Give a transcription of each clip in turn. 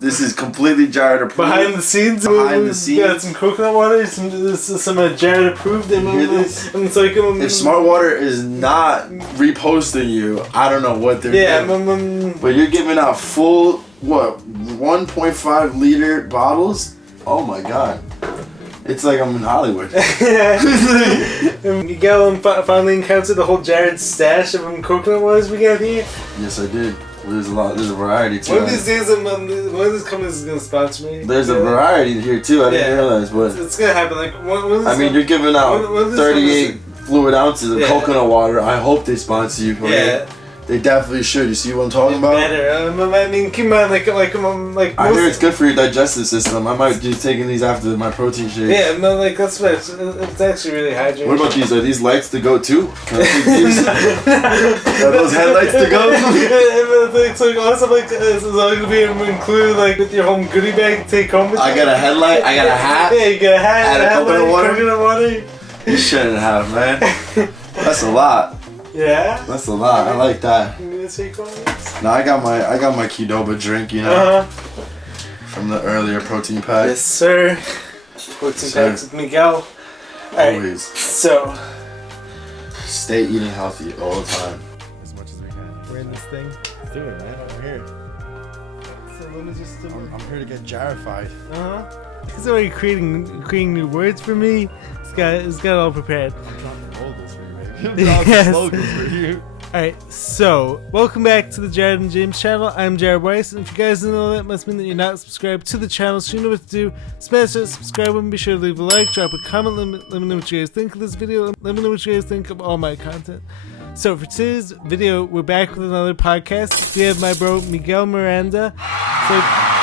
This is completely Jared approved. Behind the scenes, got some coconut water, some Jared approved. And it's like if Smart Water is not reposting you, I don't know what they're doing. But you're giving out full 1.5 liter bottles. Oh my god. It's like I'm in Hollywood. Miguel finally encountered the whole Jared stash of coconut waters we got here. Yes, I did. There's a variety too. One of these days, one of these companies is gonna sponsor me. There's a variety here too. I didn't realize, but it's gonna happen. Like you're giving out 38 fluid ounces of coconut water. I hope they sponsor you. Yeah. They definitely should. You see what I'm talking about? Better. I mean, keep in mind, like. I hear it's good for your digestive system. I might be taking these after my protein shake. Yeah, no, like that's what it's actually really hydrating. What about these? Are these lights to go too? Can I take these? Are those headlights to go? It's like awesome. Like it's all gonna be included, like with your home goodie bag to take home. I got a headlight. I got a hat. Yeah, you got a hat. And a coconut water. You shouldn't have, man. That's a lot. Yeah. That's a lot. I like that. You gonna take one of these? No, I got my Qdoba drink, from the earlier protein pack. Yes, sir. Protein packs with Miguel. Always. So, stay eating healthy all the time. As much as we can. We're in this thing. Let's do it, man. I'm here. So let me just. I'm here to get jarified. He's already creating new words for me. He's got it all prepared. I'm dropping slogans for you, baby. I'm dropping slogans for you. Alright, so welcome back to the Jared and James channel. I'm Jared Weiss, and if you guys didn't know that, must mean that you're not subscribed to the channel, so you know what to do. Smash that subscribe button, be sure to leave a like, drop a comment, let me know what you guys think of this video, let me know what you guys think of all my content. So for today's video, we're back with another podcast. We have my bro Miguel Miranda. So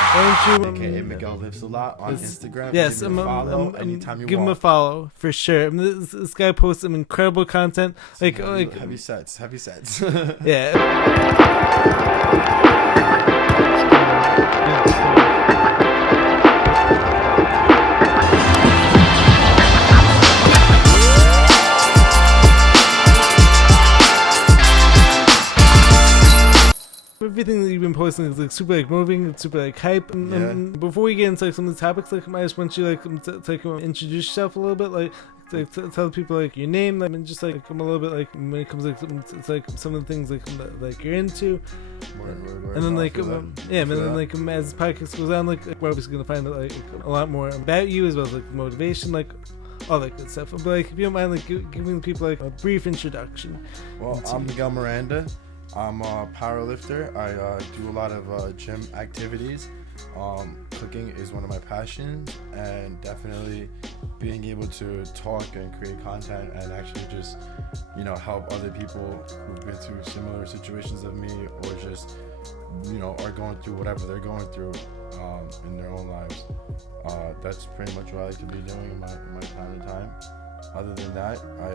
why don't you, AKA Miguel Lives a Lot on Instagram. Yes, give him a follow anytime you give want. him a follow for sure. I mean, this guy posts some incredible content, like heavy sets. Yeah. Everything that you've been posting is like super like moving, it's super like hype. And before we get into like some of the topics, like I just want you like to introduce yourself a little bit, like tell people like your name, like, and just like come a little bit like when it comes like it's like some of the things like you're into, and then like and then like as this podcast goes on, like we're obviously gonna find out like a lot more about you as well as like motivation, like all that good stuff. But like if you don't mind like giving people like a brief introduction. Well, I'm Miguel Miranda. I'm a powerlifter. I do a lot of gym activities. Cooking is one of my passions, and definitely being able to talk and create content and actually just, help other people who've been through similar situations of me, or just, are going through whatever they're going through in their own lives. That's pretty much what I like to be doing in my time to time. Other than that, I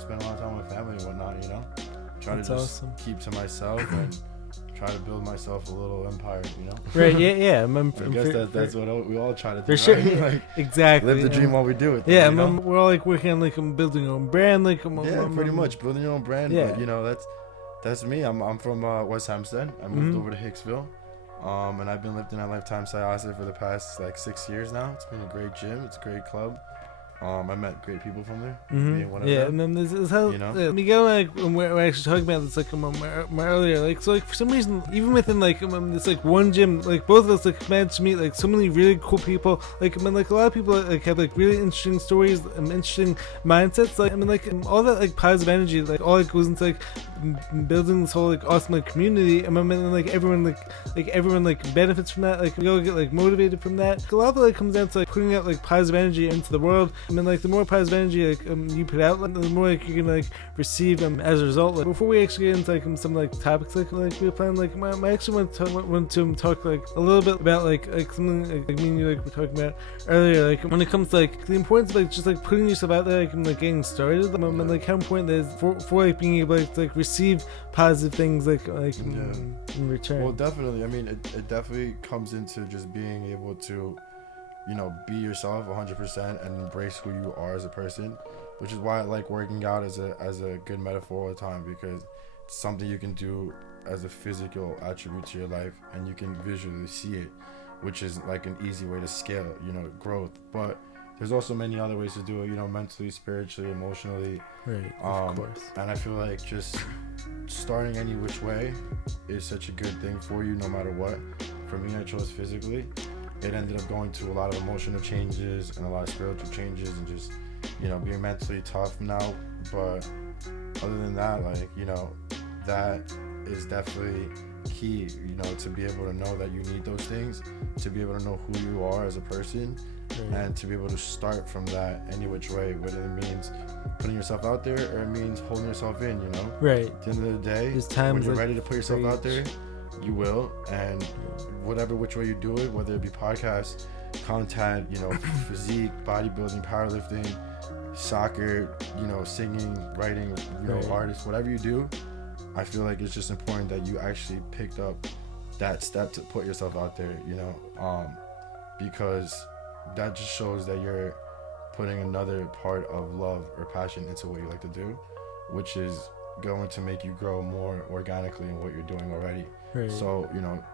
spend a lot of time with family and whatnot, Try to just keep to myself and try to build myself a little empire, Right, yeah. I guess that's what we all try to do. For sure, right? Like, exactly. Live the dream while we do it. Yeah, we're all like working on like building our own brand, like pretty much building your own brand. Yeah, but, that's me. I'm from West Hampstead. I moved over to Hicksville, and I've been lifting at Lifetime Sayasa for the past like 6 years now. It's been a great gym. It's a great club. I met great people from there. Being one of them. And then this is how Miguel and I, we're actually talking about this like my earlier, like, so like for some reason, even within like this like one gym, like both of us like managed to meet like so many really cool people. Like like a lot of people like have like really interesting stories and interesting mindsets. Like like all that like positive energy, like all it goes into like building this whole like awesome like community. And then like everyone benefits from that. Like we all get like motivated from that. Like, a lot of it like comes down to like putting out like positive energy into the world. I mean, like the more positive energy like you put out, like, the more like you're gonna like receive as a result. Like before we actually get into like some like topics like we were planning, like I actually want to talk like a little bit about like something like me and you like were talking about earlier, like when it comes to like the importance of like just like putting yourself out there, like and like getting started, and like how important it is for like being able to like receive positive things like in return. Well, definitely. I mean, it definitely comes into just being able to be yourself 100% and embrace who you are as a person, which is why I like working out as a good metaphor all the time, because it's something you can do as a physical attribute to your life and you can visually see it, which is like an easy way to scale, growth. But there's also many other ways to do it, mentally, spiritually, emotionally. Right, of course. And I feel like just starting any which way is such a good thing for you, no matter what. For me, I chose physically. It ended up going to a lot of emotional changes and a lot of spiritual changes, and just, being mentally tough now. But other than that, like, that is definitely key, to be able to know that you need those things, to be able to know who you are as a person, and to be able to start from that any which way, whether it means putting yourself out there or it means holding yourself in, Right. At the end of the day, when you're ready to put yourself out there, you will. And whatever which way you do it, whether it be podcasts, content, physique, bodybuilding, powerlifting, soccer, singing, writing, artists, whatever you do, I feel like it's just important that you actually picked up that step to put yourself out there, because that just shows that you're putting another part of love or passion into what you like to do, which is going to make you grow more organically in what you're doing already. Right. So,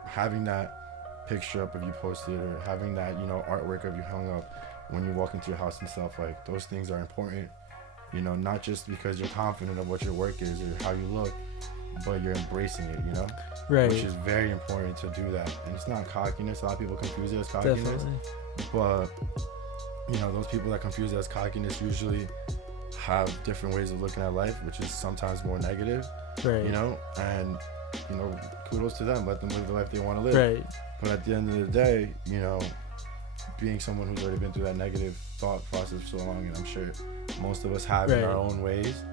having that picture up of you posted, or having that, artwork of you hung up when you walk into your house and stuff, like, those things are important, not just because you're confident of what your work is or how you look, but you're embracing it, Right. Which is very important to do that. And it's not cockiness. A lot of people confuse it as cockiness. Definitely. But, those people that confuse it as cockiness usually have different ways of looking at life, which is sometimes more negative, Right. And, kudos to them. Let them live the life they want to live. Right. But at the end of the day, being someone who's already been through that negative thought process for so long, and I'm sure most of us have in our own ways,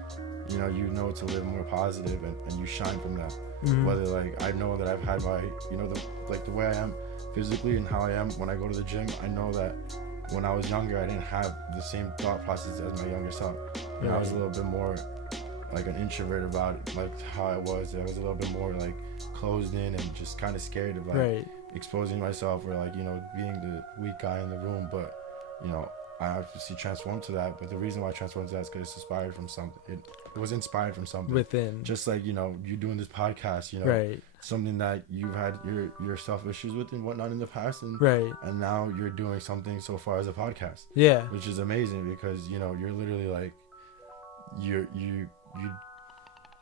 to live more positive, and you shine from that. Mm-hmm. Whether, like, I know that I've had my, the way I am physically and how I am when I go to the gym, I know that when I was younger, I didn't have the same thought process as my younger self. I was a little bit more like an introvert about it, like how I was. I was a little bit more like closed in and just kind of scared of like exposing myself, or like, being the weak guy in the room. But, I obviously transformed to that. But the reason why I transformed to that is because it's inspired from something. It was inspired from something within. Just like, you doing this podcast, something that you've had your self issues with and whatnot in the past, and and now you're doing something so far as a podcast. Yeah. Which is amazing, because, you're literally like, you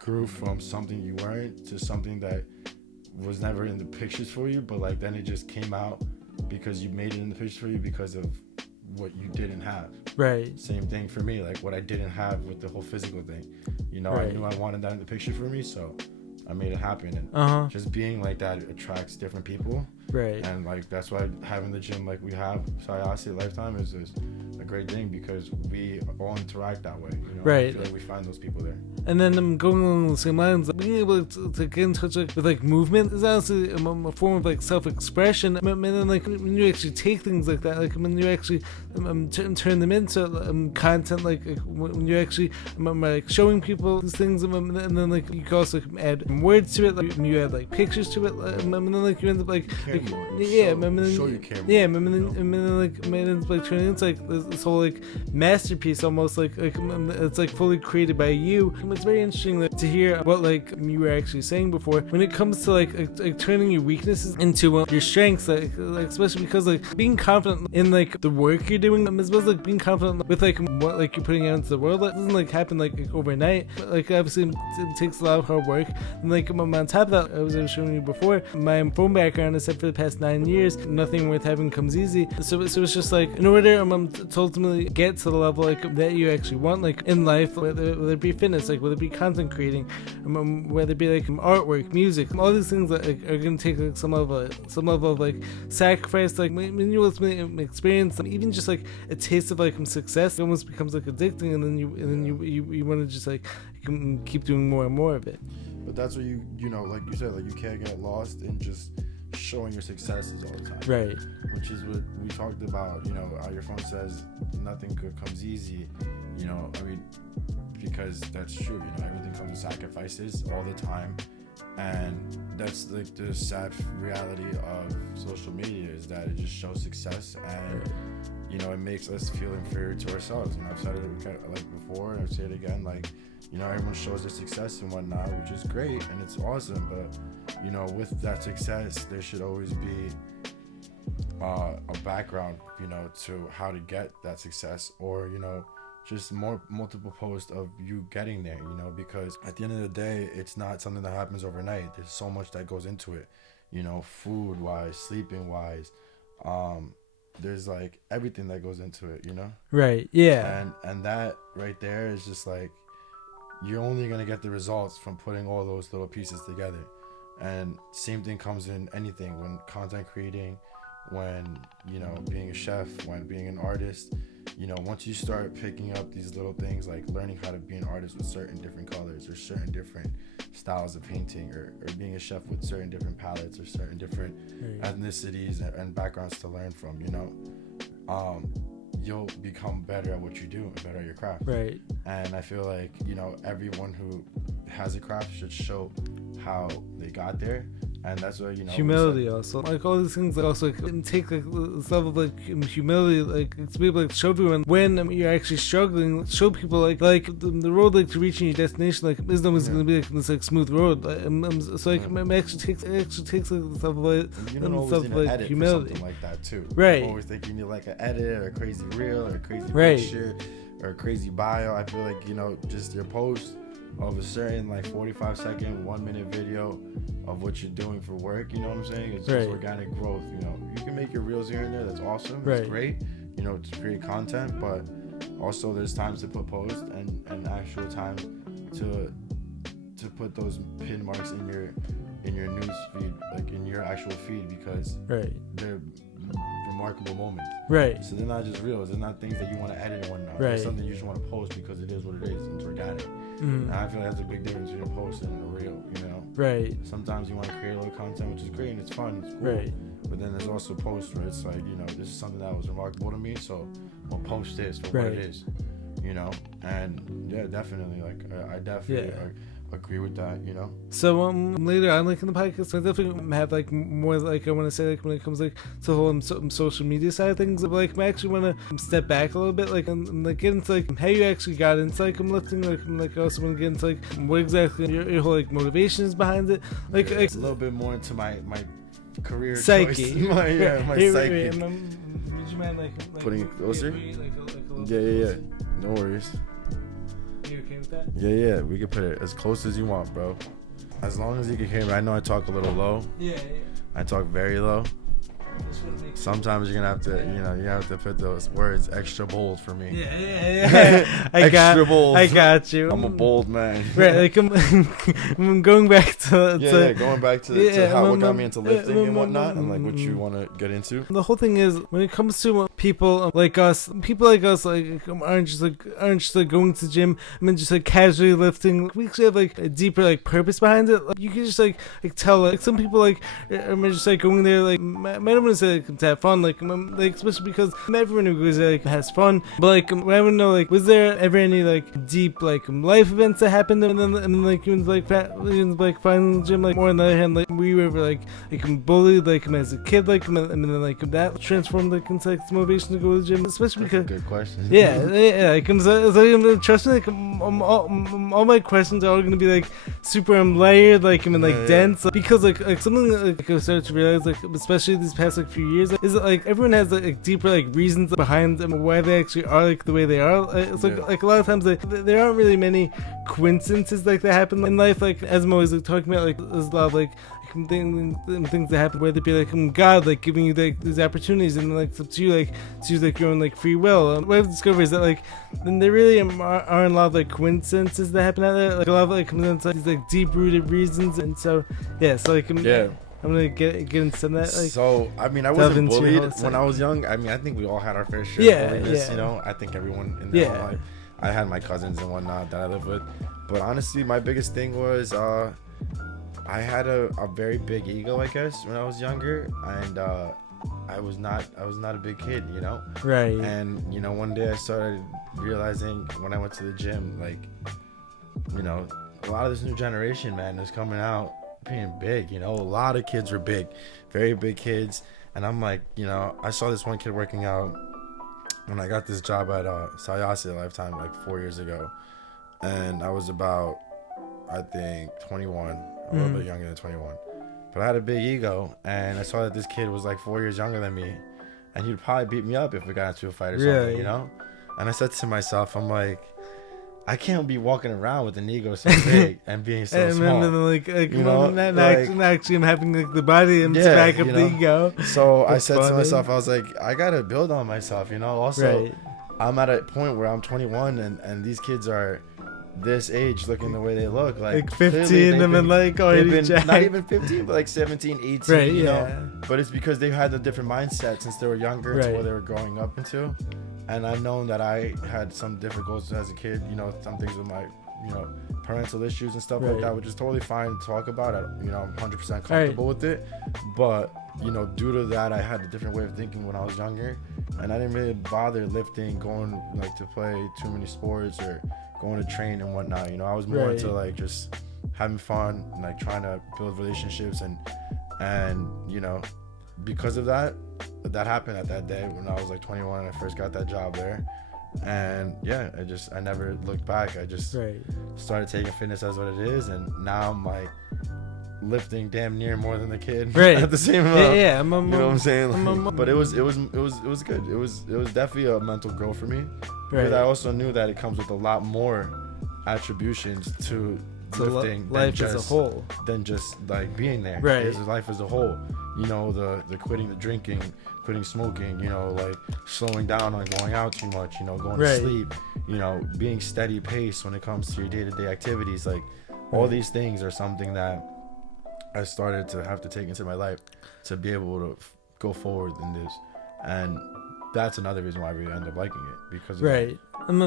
grew from something you weren't to something that was never in the pictures for you, but like then it just came out because you made it in the pictures for you because of what you didn't have. Right. Same thing for me, like what I didn't have with the whole physical thing. I knew I wanted that in the picture for me, so I made it happen. And just being like that attracts different people. Right. And like that's why having the gym like we have, Sayasi Lifetime, is a great thing, because we all interact that way. I feel like we find those people there. And then going along the same lines, being able to get in touch with like movement is honestly a form of like self-expression. And then like when you actually take things like that, like when you actually turn them into content, like when you actually like showing people these things, and then like you can also add words to it, like you add like pictures to it, and then like you end up like show your camera. Yeah, and then like it ends up like turning into like this whole like masterpiece, almost like it's like fully created by you. It's very interesting to hear what like you were actually saying before when it comes to like turning your weaknesses into your strengths, like especially because like being confident in like the work you're doing, as well as like being confident with like what like you're putting out into the world. That doesn't like happen like overnight. Like obviously it takes a lot of hard work, and like on top of that, as I was showing you before, my phone background, I said for the past 9 years, nothing worth having comes easy. So it's just like in order to ultimately get to the level like that you actually want, like in life, whether it be fitness, like whether it be content creating, whether it be like artwork, music, all these things that like, are gonna take like some level of like sacrifice. Like when you ultimately experience them, even just like a taste of like success, it almost becomes like addicting, and then you want to just like keep doing more and more of it. But that's what you like you said, like you can't get lost in just showing your successes all the time. Right. Which is what we talked about, how your phone says nothing good comes easy, I mean, because that's true, everything comes with sacrifices all the time. And that's like the sad reality of social media, is that it just shows success, and it makes us feel inferior to ourselves. I've said it like before, and I've said it again, like everyone shows their success and whatnot, which is great and it's awesome, but with that success there should always be a background, to how to get that success, or just multiple posts of you getting there, because at the end of the day, it's not something that happens overnight. There's so much that goes into it, food wise, sleeping wise, there's like everything that goes into it, Right. Yeah. And that right there is just like, you're only going to get the results from putting all those little pieces together. And same thing comes in anything, when content creating, when being a chef, when being an artist. Once you start picking up these little things, like learning how to be an artist with certain different colors, or certain different styles of painting, or being a chef with certain different palettes, or certain different ethnicities and backgrounds to learn from, you'll become better at what you do and better at your craft. Right. And I feel like, everyone who has a craft should show how they got there. And that's why, humility also, like all these things that also take like this level of like humility, like to be able to like, show everyone when you're actually struggling, show people like the road like to reaching your destination like isn't always going to be like this like smooth road. So like it actually takes like this level of you don't always need an edit humility for something like that too. Right. You always think you need like an edit, or a crazy reel, or a crazy right. picture, or a crazy bio. I feel like just your post of a certain like 45-second, 1-minute video of what you're doing for work, you know what I'm saying? It's just organic growth, You can make your reels here and there, that's awesome, it's great, to create content, but also there's times to put posts and actual time to put those pin marks in your news feed, like in your actual feed, because they're remarkable moments. Right. So they're not just reels, they're not things that you want to edit and whatnot. It's something you just want to post because it is what it is, it's organic. And I feel like that's a big difference between a post and a reel, Right. Sometimes you want to create a little content, which is great and it's fun, it's cool. Right. But then there's also posts where it's like, this is something that was remarkable to me, so I'll post this for what it is, And yeah, definitely, like I definitely agree with that, So later on, like in the podcast, I definitely have like more like I want to say like when it comes like to the whole social media side of things, like I actually want to step back a little bit, like and like get into like how you actually got into like lifting, like I also want to get into like what exactly your whole like motivation is behind it, like it's a little bit more into my career psyche, choice. my psyche. Would you mind like putting it closer? Yeah. No worries. You okay with that? Yeah, we can put it as close as you want, bro. As long as you can hear me. I know I talk a little low. Yeah. I talk very low. Sometimes you're gonna have to, you have to put those words extra bold for me. Yeah. Bold. I got you. I'm a bold man. Right, like I'm going back to going back to how what got me into lifting and whatnot, and like what you want to get into. The whole thing is when it comes to people like us like aren't just like going to the gym. I mean, just like casually lifting. We actually have like a deeper like purpose behind it. Like, you can just like tell like some people like are just like going there like I don't want to say like to have fun like especially because everyone who goes there like has fun, but like I want to know like was there ever any like deep like life events that happened and then like you like finding the gym, like more on the other hand like were you ever like bullied like as a kid like and then like that transformed like into like motivation to go to the gym, especially because good question. Yeah, like I'm trust me, like all my questions are all gonna be like super layered, like dense, like, because like something like I started to realize like especially these past like few years is that like everyone has like deeper like reasons behind them why they actually are like the way they are. It's like a lot of times there aren't really many coincidences like that happen in life. Like as I'm always like talking about, like there's a lot of like things that happen where they'd be like God like giving you like these opportunities and like it's up to you like to use like your own like free will. What I've discovered is that like then there really aren't a lot of like coincidences that happen out there. Like a lot of like comes into like, these like deep rooted reasons, and so like I'm gonna get into some of that. Like, so I mean, I wasn't bullied when I was young. I mean, I think we all had our fair share of bulliness, I think everyone in their own life. I had my cousins and whatnot that I lived with, but honestly my biggest thing was I had a very big ego, I guess, when I was younger, and I was not a big kid, Right. And one day I started realizing when I went to the gym, like, a lot of this new generation, man, is coming out being big. A lot of kids were big, very big kids, and I'm like, I saw this one kid working out when I got this job at Sayase Lifetime like 4 years ago, and I was about, I think, 21. A little bit younger than 21. but I had a big ego, and I saw that this kid was like 4 years younger than me, and he'd probably beat me up if we got into a fight or something, you know? And I said to myself, I'm like, I can't be walking around with an ego so big and being so small. And then, like you know, not actually, I'm having like the body and to back up the ego. So I said to myself, I was like, I gotta build on myself, you know. Also, I'm at a point where I'm 21, and these kids are this age looking the way they look, like 15, and then like already not even 15, but like 17, 18, you know. But it's because they've had a different mindset since they were younger to what they were growing up into. And I've known that I had some difficulties as a kid, you know, some things with my, you know, parental issues and stuff like that, which is totally fine to talk about. You know, I'm 100% comfortable with it. But, you know, due to that, I had a different way of thinking when I was younger. And I didn't really bother lifting, going like to play too many sports or going to train and whatnot. You know, I was more into like just having fun and like trying to build relationships and you know, because of that happened at that day when I was like 21 and I first got that job there. And yeah, I never looked back. I just started taking fitness as what it is, and now I'm like lifting damn near more than the kid at the same amount. You know what I'm saying? But it was good. It was definitely a mental growth for me. Because I also knew that it comes with a lot more attributions to lifting life as a whole than just like being there. It's life as a whole. You know, the quitting the drinking, quitting smoking, you know, like slowing down on going out too much, you know, going to sleep, you know, being steady pace when it comes to your day-to-day activities. Like all these things are something that I started to have to take into my life to be able to go forward in this. And that's another reason why we end up liking it, because of that.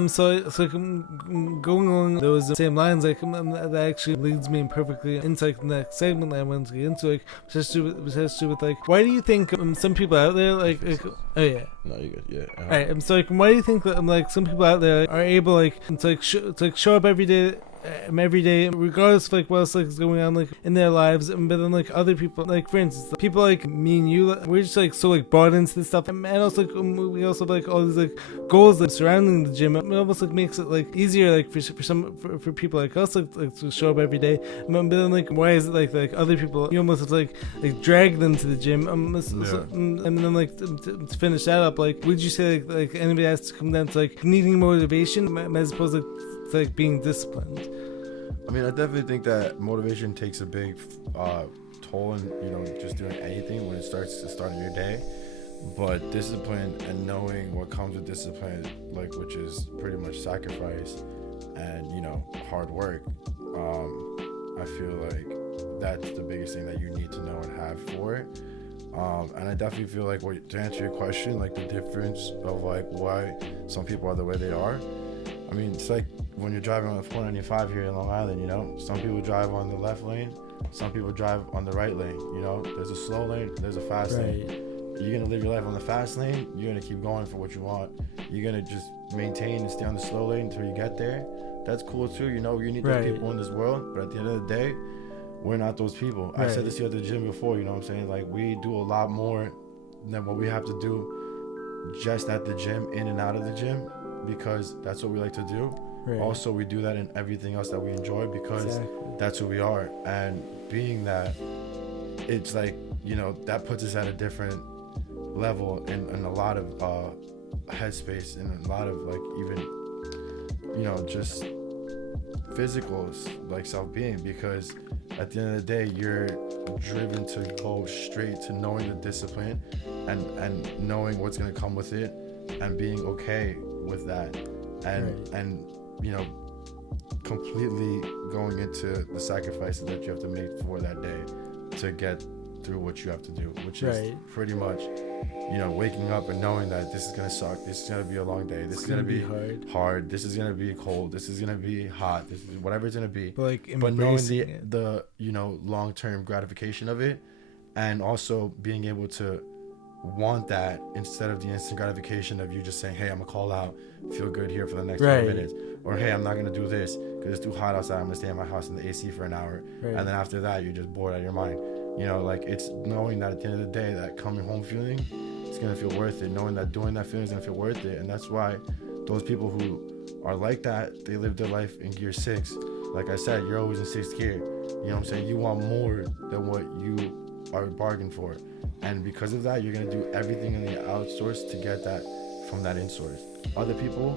So going along those same lines, like that actually leads me perfectly into like the next segment that I wanted to get into, like which has to do with like, why do you think some people out there like oh yeah, no, you're good, yeah. Alright, so like, why do you think that like some people out there are able like to show up every day regardless of like what else like is going on like in their lives, but then like other people, like for instance people like me and you, we're just like so like bought into this stuff, and also like we also have like all these like goals like surrounding the gym. It almost like makes it like easier like for people like us like to show up every day, but then like why is it like other people, you almost have to like drag them to the gym, and then like to finish that up, like would you say like anybody has to come down to like needing motivation as opposed to like being disciplined? I mean, I definitely think that motivation takes a big toll in, you know, just doing anything when it starts to start your day. But discipline and knowing what comes with discipline, like which is pretty much sacrifice and, you know, hard work. I feel like that's the biggest thing that you need to know and have for it. And I definitely feel like to answer your question, like the difference of like why some people are the way they are. I mean, it's like when you're driving on 495 here in Long Island, you know, some people drive on the left lane, some people drive on the right lane, you know, there's a slow lane, there's a fast lane. You're going to live your life on the fast lane, you're going to keep going for what you want. You're going to just maintain and stay on the slow lane until you get there. That's cool too, you know, you need those people in this world, but at the end of the day, we're not those people. I said this here at the gym before, you know what I'm saying? Like, we do a lot more than what we have to do just at the gym, in and out of the gym, because that's what we like to do. Also, we do that in everything else that we enjoy, because that's who we are. And being that, it's like, you know, that puts us at a different level in a lot of headspace, and a lot of like even, you know, just physical like self-being, because at the end of the day you're driven to go straight to knowing the discipline and knowing what's going to come with it, and being okay with that, and you know, completely going into the sacrifices that you have to make for that day to get through what you have to do, which is pretty much, you know, waking up and knowing that this is gonna suck, this is gonna be a long day, this is gonna be hard, this is gonna be cold, this is gonna be hot, this is whatever it's gonna be, but knowing the you know, long-term gratification of it, and also being able to want that instead of the instant gratification of you just saying, hey, I'm gonna call out, feel good here for the next 20 minutes, or hey, I'm not gonna do this because it's too hot outside, I'm gonna stay in my house in the AC for an hour, and then after that you're just bored out of your mind. You know, like, it's knowing that at the end of the day, that coming home feeling, it's gonna feel worth it, knowing that doing that feeling is gonna feel worth it. And that's why those people who are like that, they live their life in gear 6. Like I said, you're always in 6th gear. You know what I'm saying? You want more than what you are bargained for. And because of that, you're going to do everything in the outsource to get that from that in-source. Other people,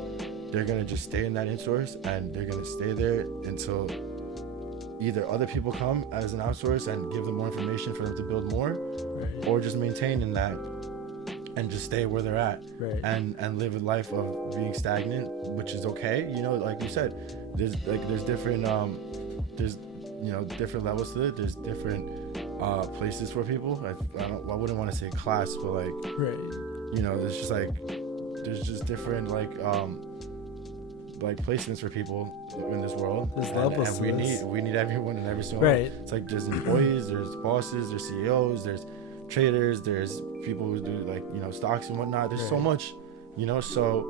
they're going to just stay in that in-source, and they're going to stay there until either other people come as an outsource and give them more information for them to build more, right, or just maintain in that and just stay where they're at, right, and live a life of being stagnant, which is okay. You know, like you said, there's different different levels to it. There's different places for people. I wouldn't want to say class, but like, right, you know, there's just different like placements for people in this world. There's levels and to we need everyone in every single right. It's like there's employees, there's bosses, there's CEOs, there's traders, there's people who do like, you know, stocks and whatnot. There's so much, you know, so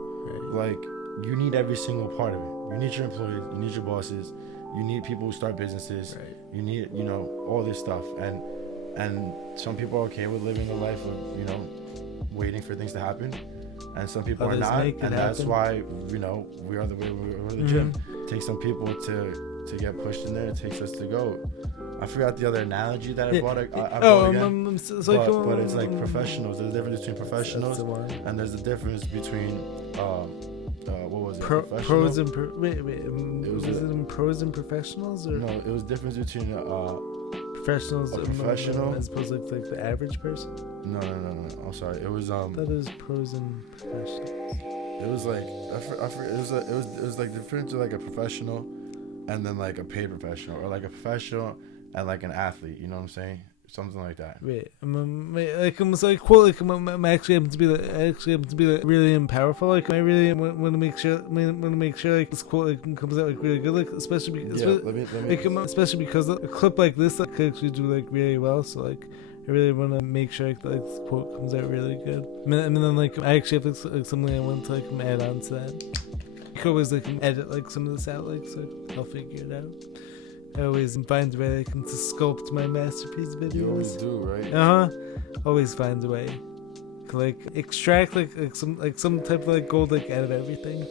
like you need every single part of it. You need your employees, you need your bosses, you need people who start businesses, you need, you know, all this stuff. And some people are okay with living a life of, you know, waiting for things to happen, and some people are not, and that's why, you know, we are the way we're the gym. It takes some people to get pushed in there. It takes us to go. I forgot the other analogy that I brought. But it's like professionals. There's a difference between professionals, and there's a difference between what was it? Pros and was it in pros and professionals, or no? It was difference between professionals, a professional, as opposed to like the average person. No. I'm sorry. It was That is pros and professionals. It was like it was like the difference of like a professional, and then like a paid professional, or like a professional and like an athlete. You know what I'm saying? Something like that. Wait, like I'm like cool. Like I'm actually happen to be like really powerful. Like I really want to make sure like this quote like comes out like really good. Like especially because a clip like this like could actually do like really well. So like I really want to make sure like this quote comes out really good. And then like I actually have like something I want to like add on to that. I could always like edit like some of this out, like so I'll figure it out. I always find a way I can sculpt my masterpiece videos. You always do, right? Always find a way. Like extract like some type of like gold like out of everything.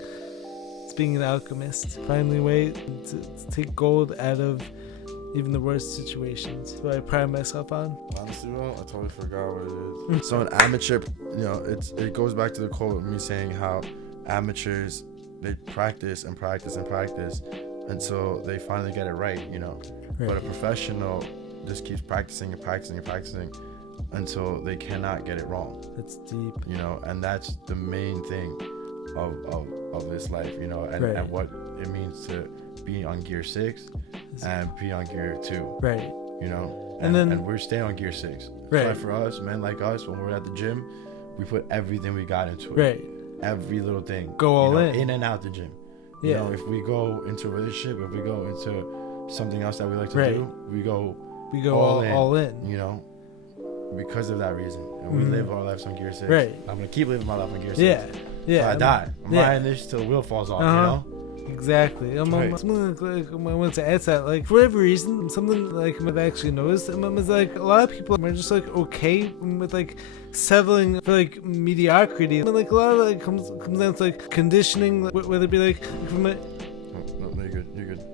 It's being an alchemist. Finding a way to take gold out of even the worst situations. What I pride myself on. Honestly, well, I totally forgot what it is. So an amateur, you know, it goes back to the quote of me saying how amateurs, they practice and practice and practice until they finally get it right, you know. Right. But a professional just keeps practicing and practicing and practicing until they cannot get it wrong. That's deep. You know, and that's the main thing of this life, you know, and what it means to be on gear 6 and be on gear 2. Right. You know, and we're staying on gear 6. Right. So for us, men like us, when we're at the gym, we put everything we got into it. Right. Every little thing. Go all in and out the gym. You know, if we go into a relationship, if we go into something else that we like to do, we go all in. You know, because of that reason. And we live our lives on gear 6. Right. I'm going to keep living my life on gear 6. Yeah. So I die. I'm riding this till the wheel falls off, you know? Exactly. Something like I want to add to that. Like for whatever reason, something like I've actually noticed is like a lot of people are just like okay with like settling for like mediocrity. But like a lot of like comes down to like conditioning, whether it be like from a. No, you're good. You're good.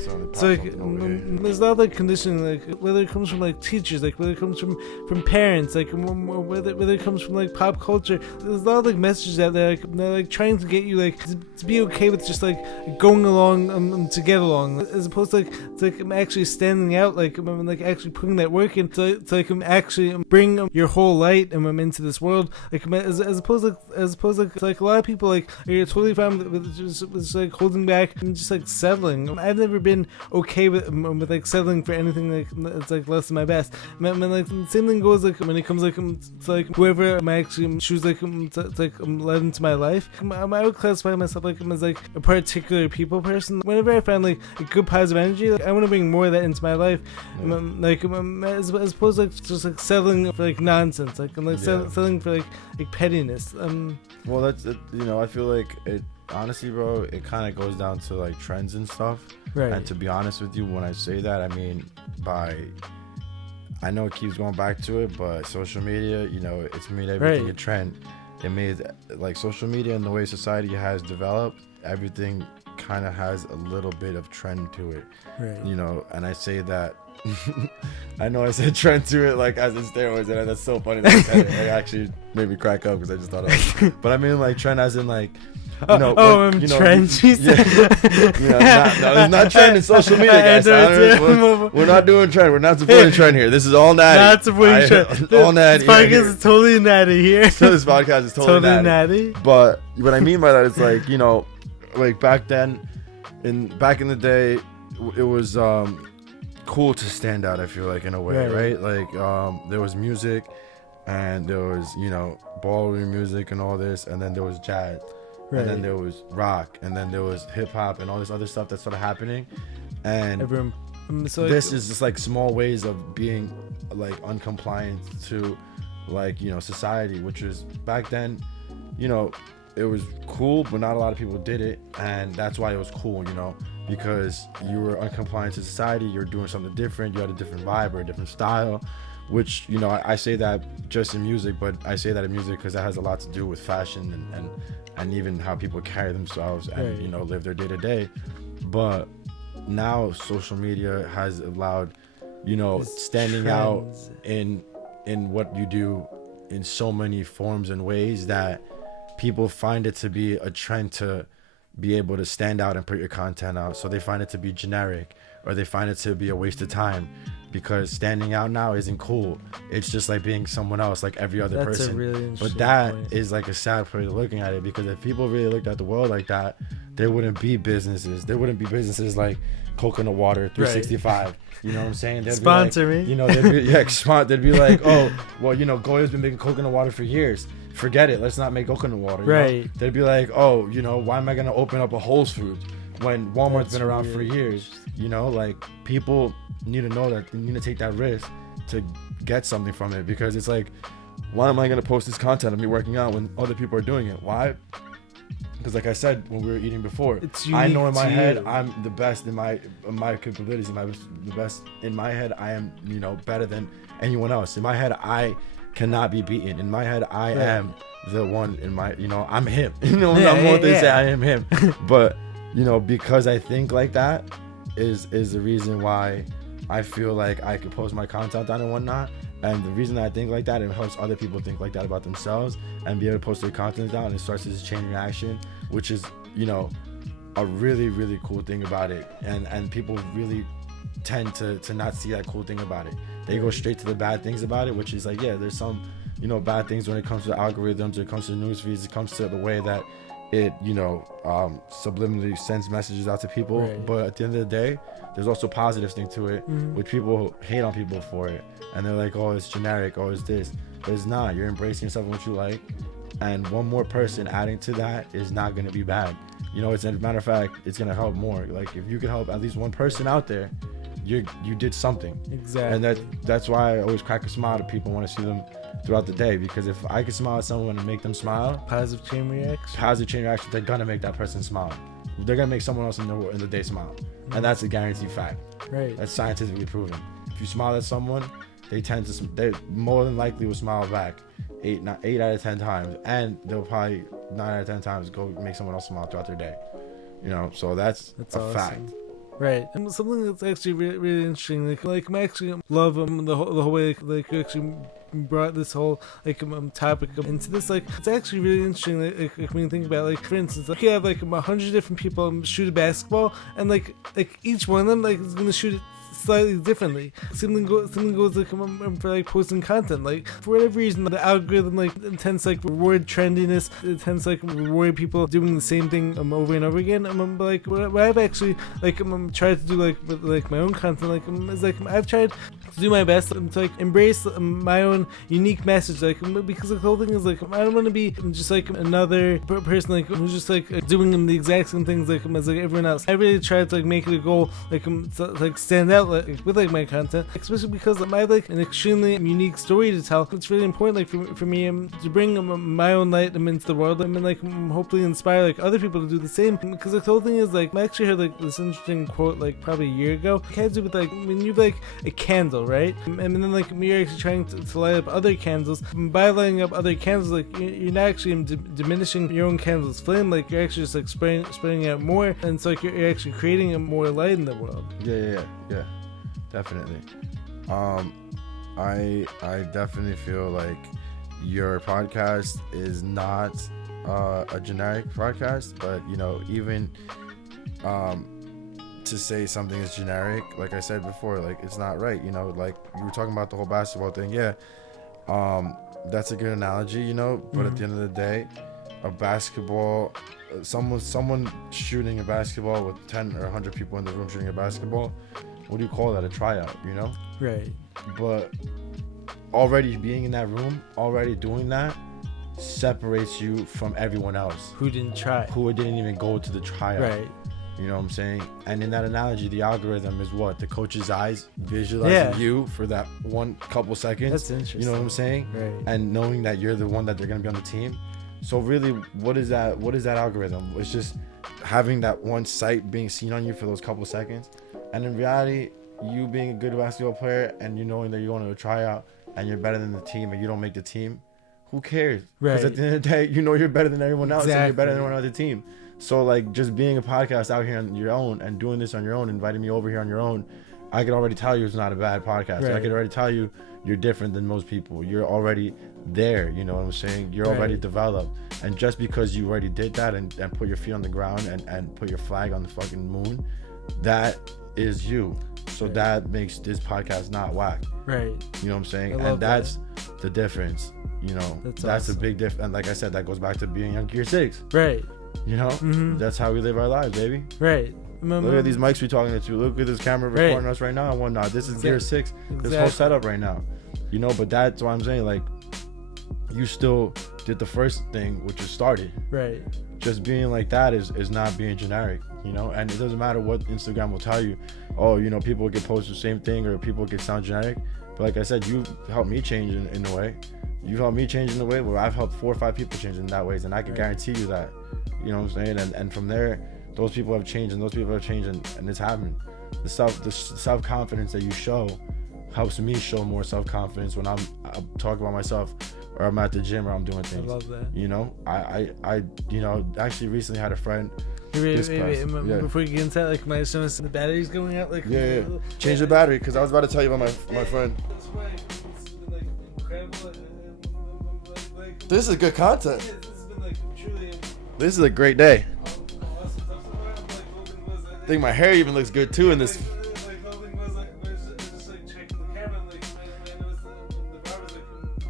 So like, there's a lot of like conditioning, like whether it comes from like teachers, like whether it comes from parents, like whether it comes from like pop culture. There's a lot of like messages out there, like they're like trying to get you like to be okay with just like going along to get along, as opposed to like I'm actually standing out, like I'm like actually putting that work in to like I'm actually bring your whole light and I'm into this world, like as opposed to like a lot of people like are totally fine with just like holding back and just like settling. I've never been okay with like settling for anything like it's like less than my best. Like the same thing goes like when it comes like to like whoever I actually choose like to like let into my life. I would classify myself like as like a particular people person. Whenever I find like a good positive energy, like I want to bring more of that into my life. Like as opposed to like just like settling for like nonsense, like settling for like pettiness. Well, that's it, you know, I feel like it. Honestly, bro, it kind of goes down to like trends and stuff. Right. And to be honest with you, when I say that, I mean I know it keeps going back to it, but social media, you know, it's made everything a trend. It made like social media and the way society has developed, everything kind of has a little bit of trend to it, Right. you know. And I say that I know I said trend to it like as in steroids, and that's so funny that I said it. It actually made me crack up because I just thought of it. But I mean like trend as in like, you know, trend. She said. It's not trend in social media, guys. We're not doing trend. We're not supporting trend here. This is all natty. Not supporting trend. All natty. This podcast is totally natty here. So this podcast is totally natty. But what I mean by that is like, you know, like back in the day, it was cool to stand out. I feel like in a way, right? Like there was music, and there was, you know, ballroom music and all this, and then there was jazz. Right. And then there was rock, and then there was hip hop, and all this other stuff that started happening. And this is just like small ways of being like uncompliant to like, you know, society, which was back then, you know, it was cool, but not a lot of people did it. And that's why it was cool, you know, because you were uncompliant to society, you're doing something different, you had a different vibe or a different style. Which, you know, I say that just in music, but I say that in music because that has a lot to do with fashion and even how people carry themselves and, you know, live their day to day. But now social media has allowed, you know, standing out in what you do in so many forms and ways that people find it to be a trend to be able to stand out and put your content out. So they find it to be generic, or they find it to be a waste of time. Because standing out now isn't cool. It's just like being someone else, like every other person. That's a really interesting But that point. is like a sad way of looking at it. Because if people really looked at the world like that, there wouldn't be businesses. There wouldn't be businesses like Coconut Water 365. Right. You know what I'm saying? They'd Sponsor be like, me. You know, they'd be like, oh, well, you know, Goya's been making coconut water for years. Forget it. Let's not make coconut water. Right. Know? They'd be like, oh, you know, why am I gonna open up a Whole Foods when Walmart's been around for years? You know, like people need to know that they need to take that risk to get something from it, because it's like, why am I going to post this content of me working out when other people are doing it? Why? Because like I said when we were eating before, I know in my head I'm the best in my capabilities, the best in my head. I am, you know, better than anyone else. In my head, I cannot be beaten. In my head, I am the one. In my, you know, I'm him. You know, I'm what they say. I am him. But you know, because I think like that is the reason why I feel like I could post my content down and whatnot. And the reason I think like that, it helps other people think like that about themselves and be able to post their content down, and it starts this chain reaction, which is, you know, a really, really cool thing about it. And people really tend to not see that cool thing about it. They go straight to the bad things about it, which is like, yeah, there's some, you know, bad things when it comes to algorithms, when it comes to news feeds, it comes to the way that it, you know, subliminally sends messages out to people. But at the end of the day, there's also positive thing to it, which people hate on people for it, and they're like, oh, it's generic, oh, it's this, but it's not. You're embracing yourself and what you like, and one more person adding to that is not going to be bad. You know, it's, as a matter of fact, it's going to help more. Like if you can help at least one person out there, you did something. Exactly. And that's why I always crack a smile to people when I see them throughout the day, because if I can smile at someone and make them smile, positive chain reaction, they're gonna make that person smile. They're gonna make someone else in the day smile, and that's a guaranteed fact. Right. That's scientifically proven. If you smile at someone, they more than likely will smile back 8 out of 10 times, and they'll probably 9 out of 10 times go make someone else smile throughout their day. You know, so that's a awesome. fact. Right, and something that's actually really, really interesting, like I actually love the whole way like you actually brought this whole like topic into this. Like it's actually really interesting. Like when you think about, like, for instance, like you have like 100 different people shoot a basketball, and like each one of them like is gonna shoot it slightly differently. Something goes like for like posting content. Like for whatever reason, the algorithm like tends to like reward trendiness. It tends to like reward people doing the same thing over and over again. But like what I've actually like tried to do like with like my own content, like is like I've tried to do my best to like embrace my own unique message. Like because the whole thing is like I don't want to be just like another person like who's just like doing the exact same things like as like everyone else. I really tried to like make it a goal like to like stand out out like with like my content, especially because I have like an extremely unique story to tell. It's really important like for me to bring my own light into the world and like hopefully inspire like other people to do the same. Because the whole thing is like I actually heard like this interesting quote like probably a year ago. It has to do with like when you have like a candle, right? And then like you're actually trying to light up other candles. By lighting up other candles, like you're not actually diminishing your own candle's flame. Like you're actually just like spraying out more, and so like you're actually creating a more light in the world. Yeah, definitely. I definitely feel like your podcast is not a generic podcast, but you know, even to say something is generic, like I said before, like it's not right. You know, like you were talking about the whole basketball thing. Yeah, that's a good analogy. You know, but at the end of the day, a basketball, someone shooting a basketball with 10 or 100 people in the room shooting a basketball, what do you call that? A tryout, you know? Right. But already being in that room, already doing that, separates you from everyone else who didn't even go to the tryout. Right. You know what I'm saying? And in that analogy, the algorithm is what? The coach's eyes visualizing you for that one couple seconds. That's interesting. You know what I'm saying? Right. And knowing that you're the one that they're going to be on the team. So really, what is that algorithm? It's just having that one sight being seen on you for those couple seconds. And in reality, you being a good basketball player and you knowing that you're going to a tryout and you're better than the team and you don't make the team, who cares? Right. Because at the end of the day, you know you're better than everyone else. Exactly. And you're better than everyone on the team. So like just being a podcast out here on your own and doing this on your own, inviting me over here on your own, I could already tell you it's not a bad podcast. Right. I could already tell you you're different than most people. You're already there, you know what I'm saying? You're already developed. And just because you already did that and put your feet on the ground and put your flag on the fucking moon, that is you. So that makes this podcast not whack. Right. You know what I'm saying? And that's the difference. You know, that's awesome. a big difference. And like I said, that goes back to being young Gear 6. Right. You know? That's how we live our lives, baby. Right. Look at these mics we're talking to. Look at this camera recording us right now and whatnot. This is Gear 6. This whole setup right now. You know, but that's what I'm saying. Like, you still did the first thing, which is started. Right. Just being like that is not being generic, you know? And it doesn't matter what Instagram will tell you. Oh, you know, people can post the same thing or people can sound generic. But like I said, you helped me change in a way. You've helped me change in a way where I've helped 4 or 5 people change in that ways. And I can guarantee you that. You know what I'm saying? And from there, those people have changed and those people have changed and it's happening. The self-confidence that you show helps me show more self-confidence when I'm talking about myself or I'm at the gym or I'm doing things. I love that. You know, I you know, actually recently had a friend. Wait, before you get into that, like my the battery's going out. Like change the battery because I was about to tell you about my friend. This is good content. This is a great day. I think my hair even looks good too in this.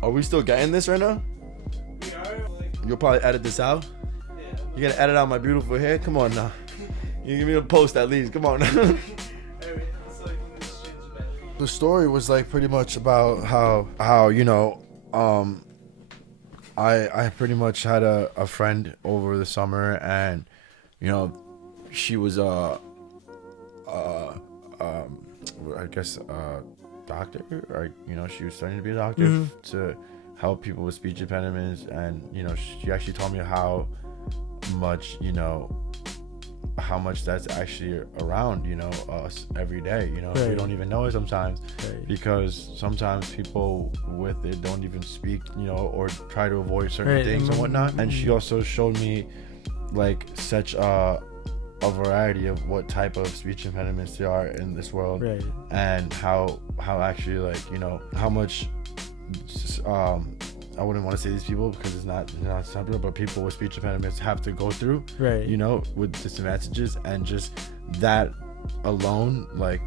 Are we still getting this right now? We are. You'll probably edit this out? Yeah. You're gonna edit out my beautiful hair? Come on now. You give me a post at least. Come on now. The story was like pretty much about how you know, I pretty much had a friend over the summer and, you know, she was I guess doctor, or you know, she was starting to be a doctor to help people with speech impediments. And you know, she actually told me how much that's actually around, you know, us every day. You know, we don't even know it sometimes because sometimes people with it don't even speak, you know, or try to avoid certain things and whatnot. And she also showed me like such a variety of what type of speech impediments there are in this world, and how actually, like, you know, how much I wouldn't want to say these people because it's not separate, but people with speech impediments have to go through, you know, with disadvantages. And just that alone, like,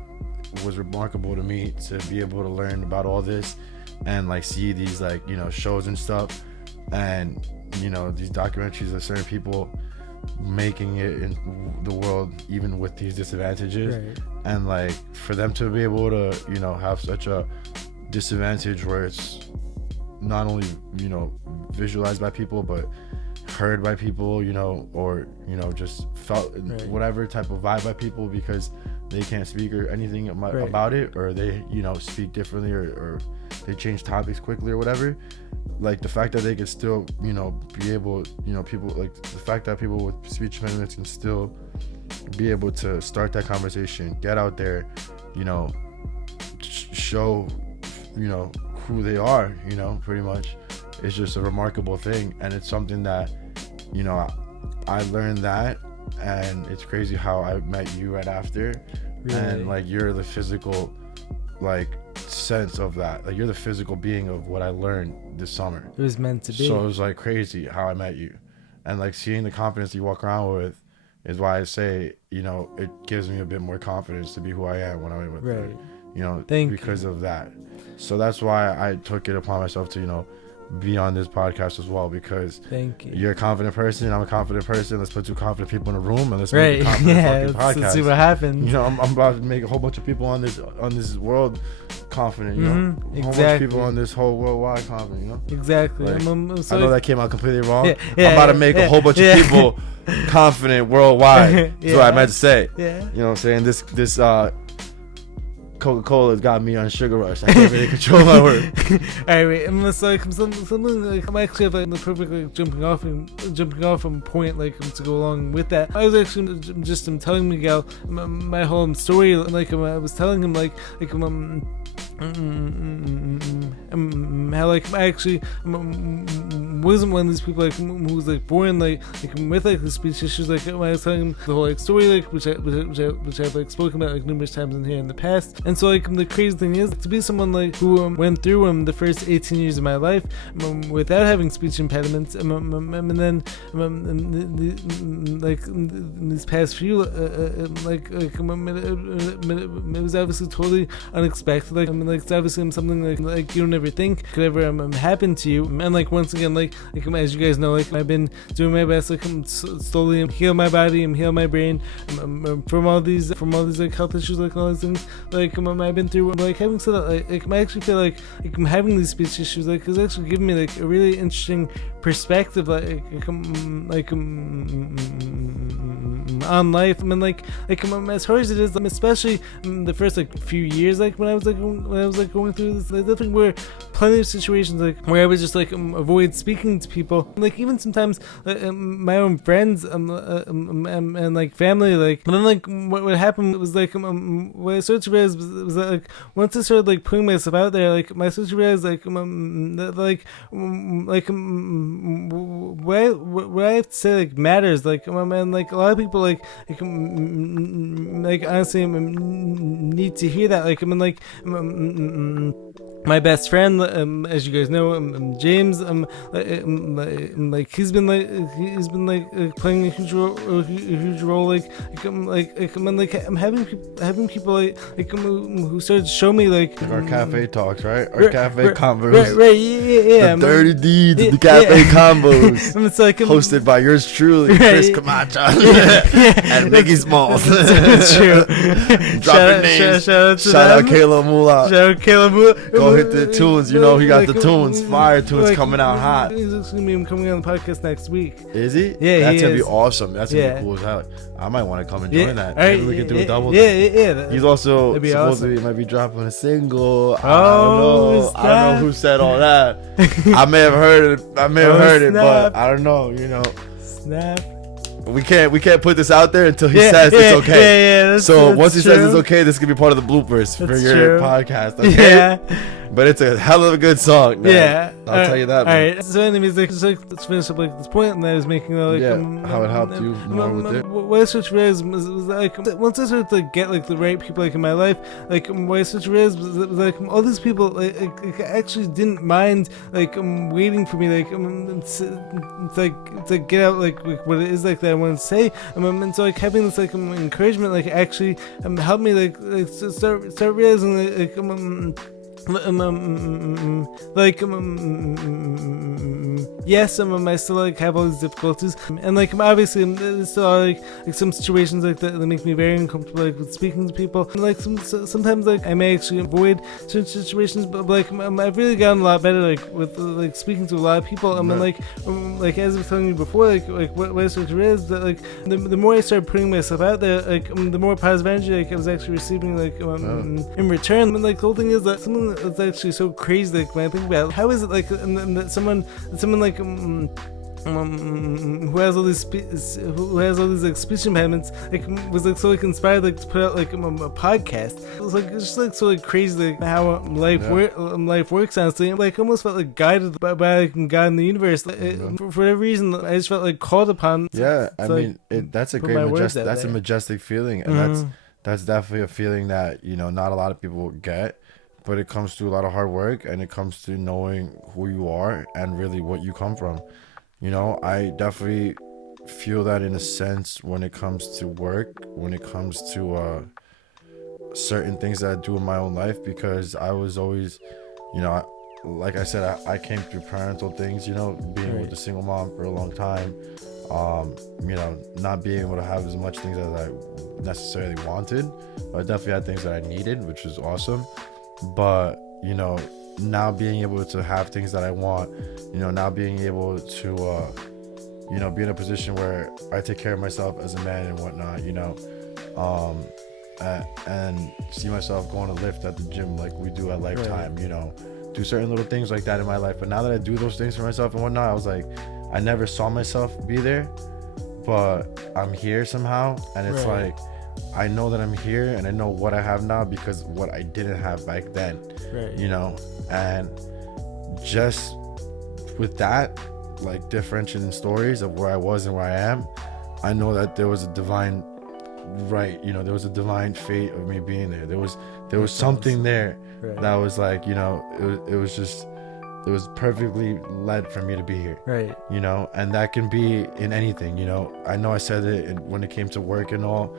was remarkable to me to be able to learn about all this and like see these, like, you know, shows and stuff, and you know, these documentaries of certain people making it in the world even with these disadvantages, and like for them to be able to, you know, have such a disadvantage where it's not only, you know, visualized by people but heard by people, you know, or, you know, just felt whatever type of vibe by people, because they can't speak or anything about it, or they, you know, speak differently, or they change topics quickly or whatever. Like the fact that they can still, you know, be able, you know, people like the fact that people with speech impediments can still be able to start that conversation, get out there, you know, show, you know, who they are, you know, pretty much. It's just a remarkable thing, and it's something that, you know, I learned that, and it's crazy how I met you right after, and like you're the physical, like, sense of that. Like you're the physical being of what I learned this summer. It was meant to be. So it was like crazy how I met you, and like seeing the confidence you walk around with is why I say, you know, it gives me a bit more confidence to be who I am when I'm with you, you know, because of that. So that's why I took it upon myself to, you know, be on this podcast as well, because you're a confident person, I'm a confident person. Let's put two confident people in a room and let's make a confident fucking podcast. Let's see what happens. You know, I'm about to make a whole bunch of people on this world confident, you know, exactly. A whole bunch of people on this whole worldwide confident, you know. Exactly. Like, so I know that came out completely wrong. I'm about to make a whole bunch of people confident worldwide. That's what I meant to say. You know what I'm saying? This Coca-Cola has got me on sugar rush. I can't really control my word. Alright, wait, so like something like I'm actually have like the perfect like jumping off from point like to go along with that. I was actually just telling Miguel my whole story, like I was telling him like how like I actually wasn't one of these people like who was like born like with like the speech issues. Like when I was telling him the whole like story, like which I've like spoken about like numerous times in here in the past. And so like the crazy thing is to be someone like who went through the first 18 years of my life without having speech impediments, and then like in these past few it was obviously totally unexpected. Like it's obviously something like you don't ever think could ever happen to you. And like once again, like as you guys know, like I've been doing my best, like slowly heal my body and heal my brain from all these like health issues, like all these things. Like I've been through. Like having said that, like I actually feel like I'm having these speech issues, like it's actually giving me like a really interesting perspective, on life. I mean, like as hard as it is, especially the first like few years, like when I was going through this, I definitely were plenty of situations like where I would just like avoid speaking to people, like even sometimes my own friends and like family. Like but then like what happened was like what I started to realize was that like once I started like putting myself out there, like I started to realize like what I have to say like matters. Like and like a lot of people like honestly need to hear that. Like I mean like my best friend, as you guys know, James, like he's been playing a huge role, like I'm having people like who started to show me like our cafe talks, right? Our cafe combos, right, yeah, the dirty deeds, the cafe combos. It's like hosted by yours truly, Chris Camacho and Mickey Smalls. It's true. Dropping names. Shout out Kayla Mula. Go hit the tunes. You know he got the tunes, fire tunes coming out hot. He's gonna be coming on the podcast next week. Is he? Yeah, that's gonna be awesome. That's gonna be cool as hell. I might want to come and join that. Maybe we can do a double. Yeah. He's also supposedly might be dropping a single. I don't know who said all that. I may have heard it. But I don't know. You know. Snap. We can't put this out there until he says it's okay. So once he says it's okay, this could be part of the bloopers for your podcast. Okay? Yeah. But it's a hell of a good song. Man. Yeah, I'll tell you that. All right. So anyways, let's finish up like this point, and I was making how it helped you more with it. What I started to realize was like once I started to like get like the right people like in my life, like what I started to realize was like all these people like actually didn't mind like waiting for me like it's like get out like what it is like that I want to say, and so like having this like encouragement like actually helped me like start realizing like yes, I still like have all these difficulties, and like obviously there's still like some situations like that make me very uncomfortable, like with speaking to people. And, like sometimes like I may actually avoid certain situations, but like I've really gotten a lot better like with like speaking to a lot of people. And like as I was telling you before, like what I started to realize that like the more I started putting myself out there, like the more positive energy like I was actually receiving like in return. And like the whole thing is that something that's actually so crazy, like when I think about it, how is it like that someone like who has all these like speech impediments like was like so like inspired like to put out like a podcast. It was like it's just like so like crazy like how life works, honestly. Like almost felt like guided by like God in the universe. Like, for whatever reason I just felt like called upon that's a a majestic feeling, and that's definitely a feeling that not a lot of people get, but it comes through a lot of hard work, and it comes to knowing who you are and really what you come from. I definitely feel that in a sense when it comes to work, when it comes to certain things that I do in my own life, because I was always, like I said, I came through parental things, being with a single mom for a long time, not being able to have as much things as I necessarily wanted. I definitely had things that I needed, which was awesome. But, now being able to have things that I want, now being able to, be in a position where I take care of myself as a man and whatnot, and see myself going to lift at the gym like we do at Lifetime, do certain little things like that in my life. But now that I do those things for myself and whatnot, I was like, I never saw myself be there, but I'm here somehow. And it's like, I know that I'm here and I know what I have now because what I didn't have back then, and just with that, like differentiating stories of where I was and where I am, I know that there was a divine there was a divine fate of me being there. There was something there that was like, it was perfectly led for me to be here, and that can be in anything. I know I said it when it came to work and all,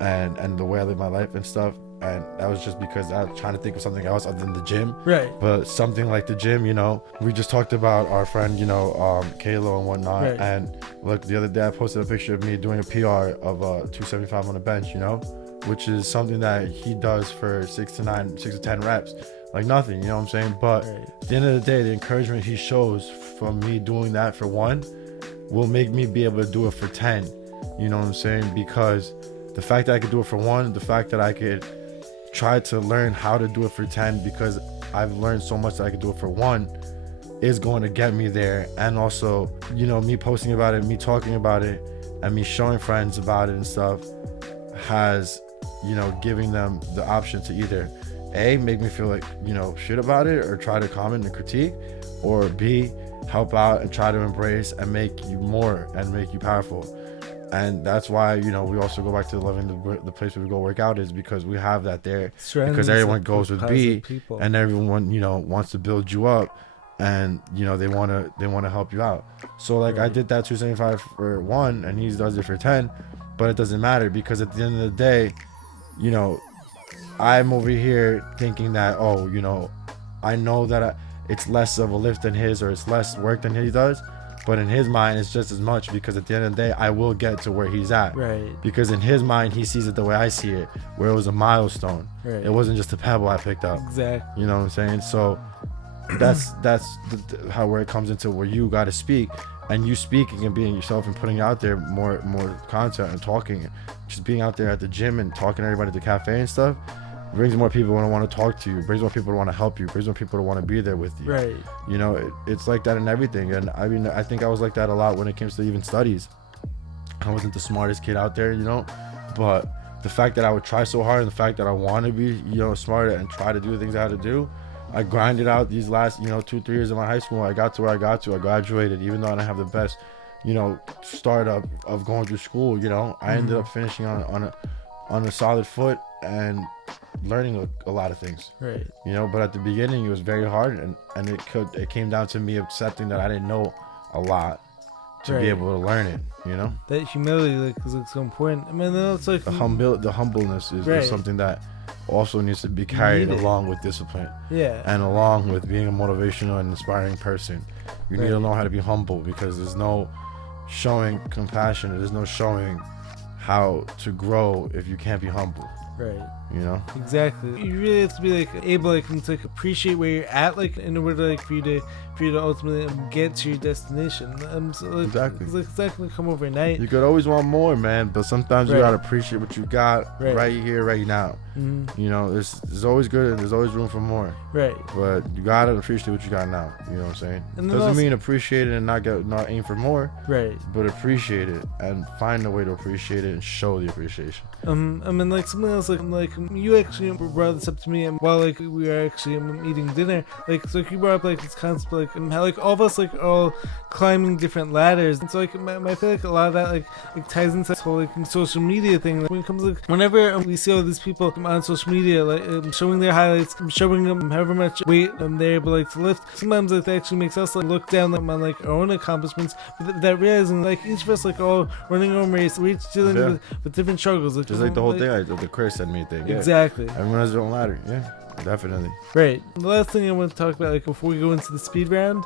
and the way I live my life and stuff, and that was just because I was trying to think of something else other than the gym, but something like the gym, we just talked about our friend, Kalo and whatnot, and look, the other day I posted a picture of me doing a PR of 275 on the bench, which is something that he does for 6 to 10 reps, like nothing, you know what I'm saying? But at the end of the day, the encouragement he shows from me doing that for 1 will make me be able to do it for 10, you know what I'm saying? Because the fact that I could do it for 1, the fact that I could try to learn how to do it for 10, because I've learned so much that I could do it for 1, is going to get me there. And also, me posting about it, me talking about it, and me showing friends about it and stuff has, giving them the option to either A, make me feel like, shit about it or try to comment and critique, or B, help out and try to embrace and make you more and make you powerful. And that's why, we also go back to loving the place where we go work out, is because we have that there. Because everyone goes with B people. And everyone, wants to build you up, and, they want to help you out. So like I did that 275 for 1 and he does it for 10, but it doesn't matter, because at the end of the day, I'm over here thinking that, I know that it's less of a lift than his, or it's less work than he does. But in his mind, it's just as much, because at the end of the day, I will get to where he's at. Because in his mind, he sees it the way I see it, where it was a milestone. It wasn't just a pebble I picked up. Exactly. You know what I'm saying? So that's where it comes into where you got to speak, and you speaking and being yourself and putting out there more content and talking, just being out there at the gym and talking to everybody at the cafe and stuff. Brings more people to want to talk to you, brings more people to want to help you, brings more people to want to be there with you. It's like that in everything. And I mean, I think I was like that a lot when it comes to even studies. I wasn't the smartest kid out there, but the fact that I would try so hard, and the fact that I want to be, smarter and try to do the things I had to do, I grinded out these last, 2-3 years of my high school. I got to where I got to. I graduated, even though I didn't have the best, startup of going through school. I ended up finishing on a solid foot and learning a lot of things, but at the beginning it was very hard, and it came down to me accepting that I didn't know a lot to be able to learn it, that humility is so important. I mean, then it's like the humbleness is something that also needs to be carried along with discipline. Yeah. And along with being a motivational and inspiring person. You need to know how to be humble, because there's no showing compassion. There's no showing how to grow if you can't be humble. Right. You know? Exactly. You really have to be like able to like appreciate where you're at, like in order to, like for you to ultimately get to your destination. So, like, Exactly. It's not gonna come overnight. You could always want more, man, but sometimes you gotta appreciate what you got right here, right now. Mm-hmm. You know, there's always good and there's always room for more. Right. But you gotta appreciate what you got now. You know what I'm saying? And doesn't also, mean appreciate it and not aim for more. Right. But appreciate it and find a way to appreciate it and show the appreciation. I mean, like something else, like you actually brought this up to me, and while like we were actually eating dinner, like so you brought up like this concept, like how like all of us like are all climbing different ladders, and so like I feel like a lot of that like ties into this whole like social media thing. Like, when it comes like whenever we see all these people on social media, like showing their highlights, showing them however much weight they're able like to lift, sometimes like that actually makes us like look down on like our own accomplishments, without realizing like each of us like all running our own race, we're each dealing with different struggles. Like, just like the whole thing, the Chris said me thing. Yeah. Exactly. Everyone has their own ladder. Yeah, definitely. Right. The last thing I want to talk about, like before we go into the speed round,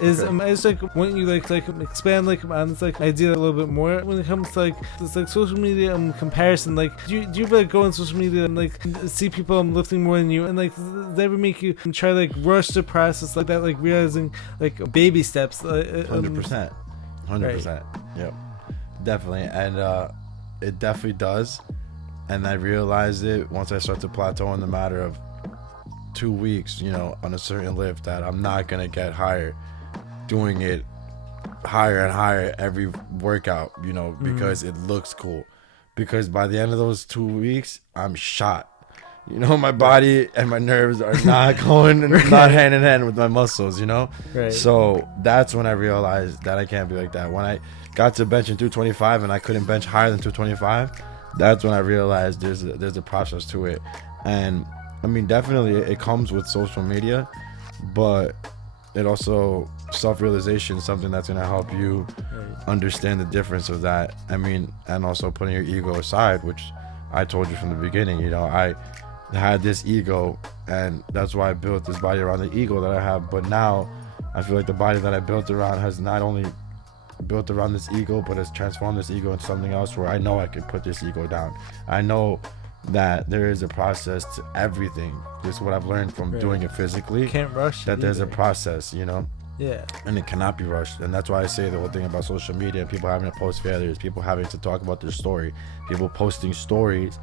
is I just like want you like expand like on this like idea a little bit more when it comes to like this like social media comparison. Like, do you ever like go on social media and like see people lifting more than you, and like does that ever make you try to like rush the process like that, like realizing like baby steps? 100%. 100%. Yep. Definitely. And it definitely does. And I realized it once I start to plateau in the matter of 2 weeks, you know, on a certain lift, that I'm not gonna get higher doing it higher and higher every workout, you know, because it looks cool. Because by the end of those 2 weeks, I'm shot. You know, my body and my nerves are not going, not hand in hand with my muscles, you know? Right. So that's when I realized that I can't be like that. When I got to benching 225 and I couldn't bench higher than 225, that's when I realized there's a process to it. And I mean, definitely it comes with social media, but it also self-realization is something that's going to help you understand the difference of that. I mean, and also putting your ego aside, which I told you from the beginning, you know, I had this ego, and that's why I built this body around the ego that I have. But now I feel like the body that I built around has not only built around this ego, but has transformed this ego into something else where I know I can put this ego down. I know that there is a process to everything. This is what I've learned from doing it physically. Can't rush that there's a process, you know? Yeah. And it cannot be rushed. And that's why I say the whole thing about social media, people having to post failures, people having to talk about their story, people posting stories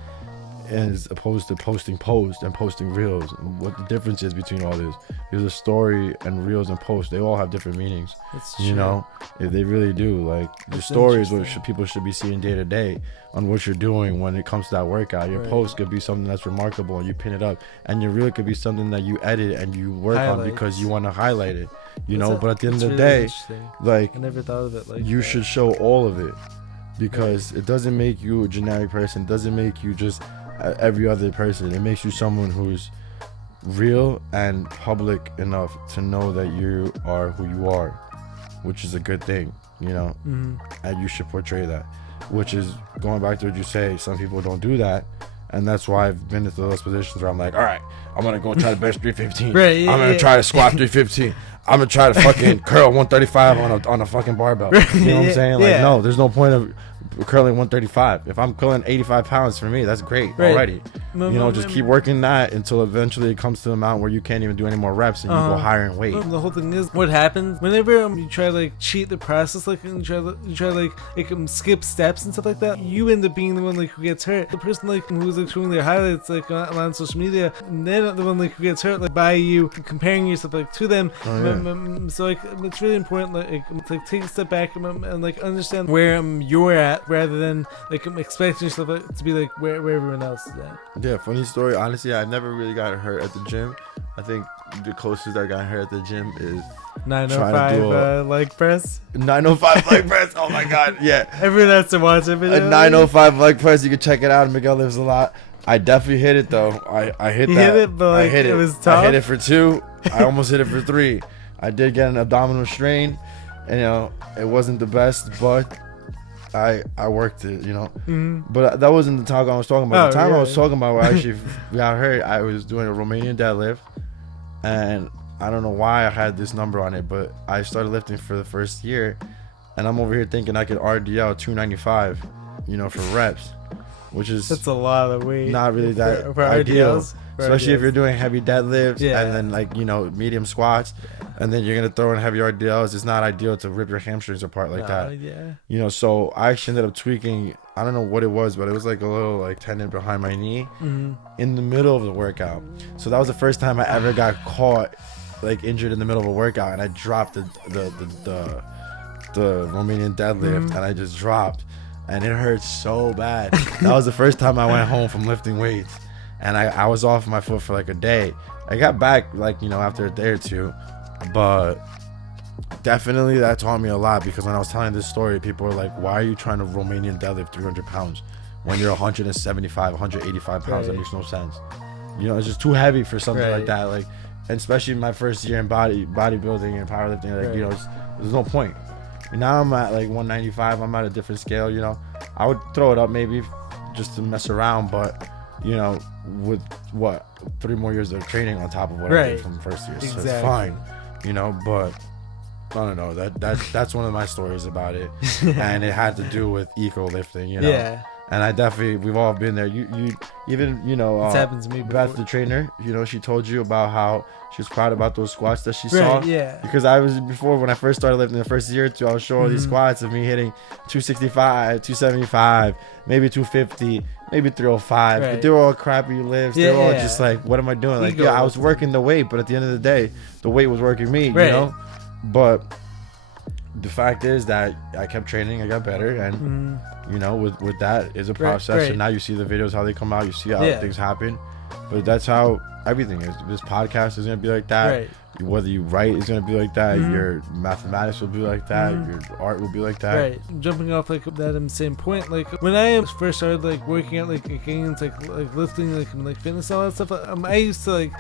as opposed to posting posts and posting reels. And what the difference is between all this. There's a story and reels and posts. They all have different meanings. It's you know, they really do. Like, the story is what people should be seeing day to day on what you're doing when it comes to that workout. Your post could be something that's remarkable and you pin it up, and your reel could be something that you edit and you work on because you want to highlight it, you know. But at the end of the day, like, I never thought of it like you that. should show all of it, because it doesn't make you a generic person. It doesn't make you just every other person. It makes you someone who's real and public enough to know that you are who you are, which is a good thing, you know. And you should portray that, which is going back to what you say, some people don't do that, and that's why I've been into those positions where I'm like, all right, I'm gonna go try to bench 315. I'm gonna try to squat 315. I'm gonna try to fucking curl 135 on a fucking barbell. You know what I'm saying? Like, no, there's no point of curling 135. If I'm curling 85 pounds, for me, that's great already. You know, just keep working that until eventually it comes to the amount where you can't even do any more reps and you go higher in weight. The whole thing is, what happens whenever you try to like cheat the process, like and you try like skip steps and stuff like that, you end up being the one like who gets hurt. The person like who's like showing their highlights like on social media, and they're not the one like who gets hurt like by you comparing yourself like to them. So like it's really important like take a step back and like understand where you're at, rather than like expecting yourself to be like where everyone else is at. Yeah, funny story. Honestly, I never really got hurt at the gym. I think the closest I got hurt at the gym is 905 leg press. 905 leg press. Oh my god, yeah. Everyone has to watch it. A 905 leg press. You can check it out. Miguel lives a lot. I definitely hit it though. I hit that. Hit it, but like, I hit it. It was tough. I hit it for 2. I almost hit it for 3. I did get an abdominal strain, and you know it wasn't the best, but I worked it, you know. But that wasn't the time I was talking about. The time I was talking about where I actually got hurt, I was doing a Romanian deadlift, and I don't know why I had this number on it, but I started lifting for the first year, and I'm over here thinking I could RDL 295, you know, for reps, which is that's a lot of weight. Not really that for ideal, RDLs. especially if you're doing heavy deadlifts and then like, you know, medium squats, and then you're gonna throw in heavy RDLs. It's not ideal to rip your hamstrings apart like that. Yeah. You know, so I actually ended up tweaking. I don't know what it was, but it was like a little like tendon behind my knee in the middle of the workout. So that was the first time I ever got caught like injured in the middle of a workout, and I dropped the Romanian deadlift, and I just dropped, and it hurt so bad. That was the first time I went home from lifting weights, and I was off my foot for like a day. I got back like, you know, after a day or two, but definitely that taught me a lot, because when I was telling this story, people were like, why are you trying to Romanian deadlift 300 pounds when you're 175, 185 pounds? That makes no sense. You know, it's just too heavy for something like that. Like, and especially my first year in bodybuilding and powerlifting, like, you know, there's no point. And now I'm at like 195. I'm at a different scale, you know. I would throw it up maybe just to mess around, but, you know, with 3 more years of training on top of what I did from first year. So it's fine, you know, but I don't know. That's one of my stories about it. And it had to do with eco lifting, you know. Yeah. And I definitely, we've all been there. You even, you know, it's happened to me before. Beth, the trainer, you know, she told you about how she was proud about those squats that she saw. Yeah. Because I was, before, when I first started lifting the first year or two, I was showing these squats of me hitting 265, 275, maybe 250, maybe 305. But they were all crappy lifts. They were all just like, what am I doing? Like, I was working the weight, but at the end of the day, the weight was working me, you know? But the fact is that I kept training, I got better, and you know, with that is a process. And now you see the videos, how they come out, you see how things happen. But that's how everything is. This podcast is gonna be like that. Whether you write is gonna be like that. Your mathematics will be like that. Your art will be like that. Jumping off like that same point, like when I first started like working out, like getting into like lifting, like fitness, all that stuff, I used to like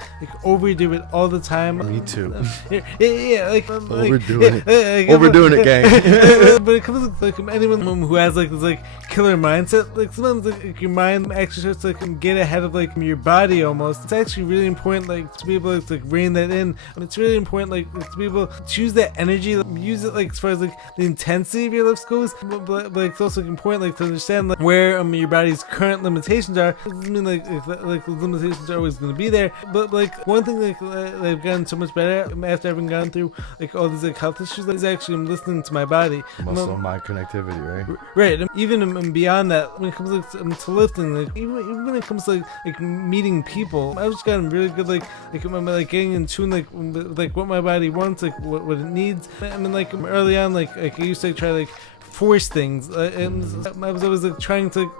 overdo it all the time. Me too. Like overdoing it. Overdoing it, gang. But it comes to like anyone who has like this like killer mindset, like sometimes like your mind actually starts to like get ahead of like your body almost. It's actually really important like to be able to like rein that in. It's really important like to be able to choose that energy, use it like as far as like the intensity of your lifts goes, but like it's also important like to understand like where your body's current limitations are. It doesn't mean like the limitations are always going to be there, but like one thing like I've gotten so much better after having gone through like all these like health issues is actually I'm listening to my body. Muscle mind connectivity, right? Even beyond that, when it comes to lifting, like even when it comes to like meeting people, I've just gotten really good like getting in tune like what my body wants, like what it needs. I mean, like early on, like I used to try like force things, and I was always like trying to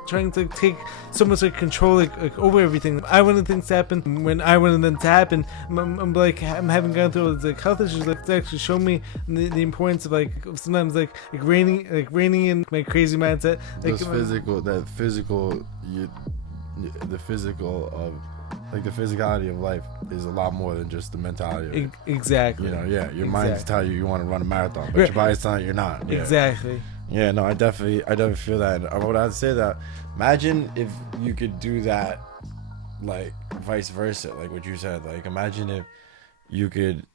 take so much like control like over everything. I wanted things to happen when I wanted them to happen. I'm having gone through all these like health issues, like to actually show me the importance of like sometimes like reining in my crazy mindset. Like the physicality of life is a lot more than just the mentality of it. Exactly. You know, your mind's telling you want to run a marathon, but your body's telling you you're not. Exactly. Yeah, no, I definitely feel that. And I would have to say that, imagine if you could do that, like vice versa, like what you said. Like, imagine if you could,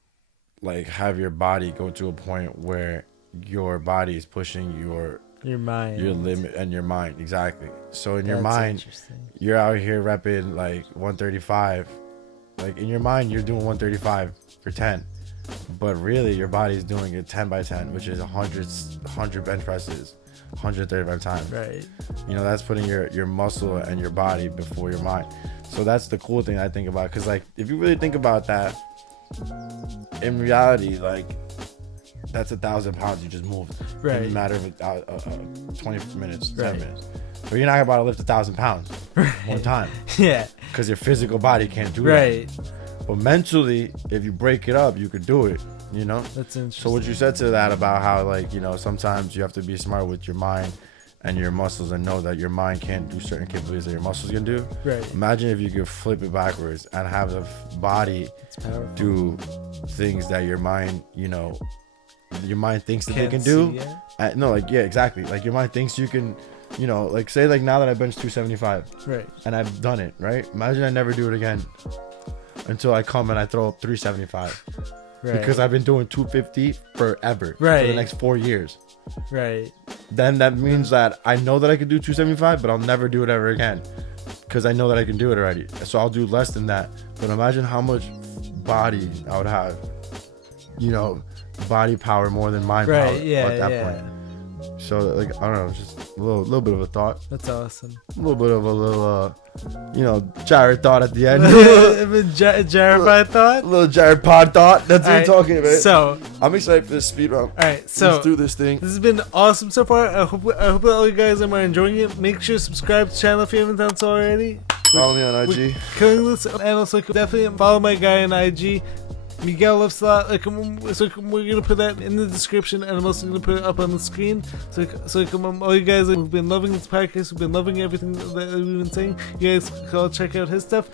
like, have your body go to a point where your body is pushing your mind, your limit, and your mind. Exactly. So in your mind, you're out here repping like 135. Like in your mind, you're doing 135 for 10. But really, your body's doing it 10 by 10, which is 100 bench presses, 135 times. Right. You know, that's putting your muscle and your body before your mind. So that's the cool thing I think about. Because, like, if you really think about that, in reality, like, that's 1,000 pounds you just moved in a matter of 20 minutes, 10 minutes. But you're not about to lift 1,000 pounds one time. Because your physical body can't do that. But mentally, if you break it up, you could do it, you know? That's interesting. So what you said to that about how, like, you know, sometimes you have to be smart with your mind and your muscles and know that your mind can't do certain capabilities that your muscles can do. Right. Imagine if you could flip it backwards and have the body do things that your mind, you know, your mind thinks that Can't they can do. see yet. No, like yeah, exactly. Like your mind thinks you can, you know, like say like now that I bench 275, Right. and I've done it, right? Imagine I never do it again until I come and I throw up 375 Right. because I've been doing 250 forever for Right. the next 4 years. Right. Then that means that I know that I can do 275, but I'll never do it ever again because I know that I can do it already. So I'll do less than that. But imagine how much body I would have, you know, body power more than mind power at that point. So like I don't know, just a little bit of a thought, That's awesome. a little bit of a little you know, Jared thought at the end. Jared thought. A little Jared pod thought. That's what I'm talking about. So I'm excited for this speed round. all right, so let's do this thing. this has been awesome so far. I hope that all you guys are enjoying it. Make sure to subscribe to the channel if you haven't done so already. Follow me on IG. Killing this, and also definitely follow my guy on IG. Miguel loves a lot. So we're gonna put that in the description, and I'm also gonna put it up on the screen. So all you guys who've been loving this podcast, who've been loving everything that we've been saying, you guys can all check out his stuff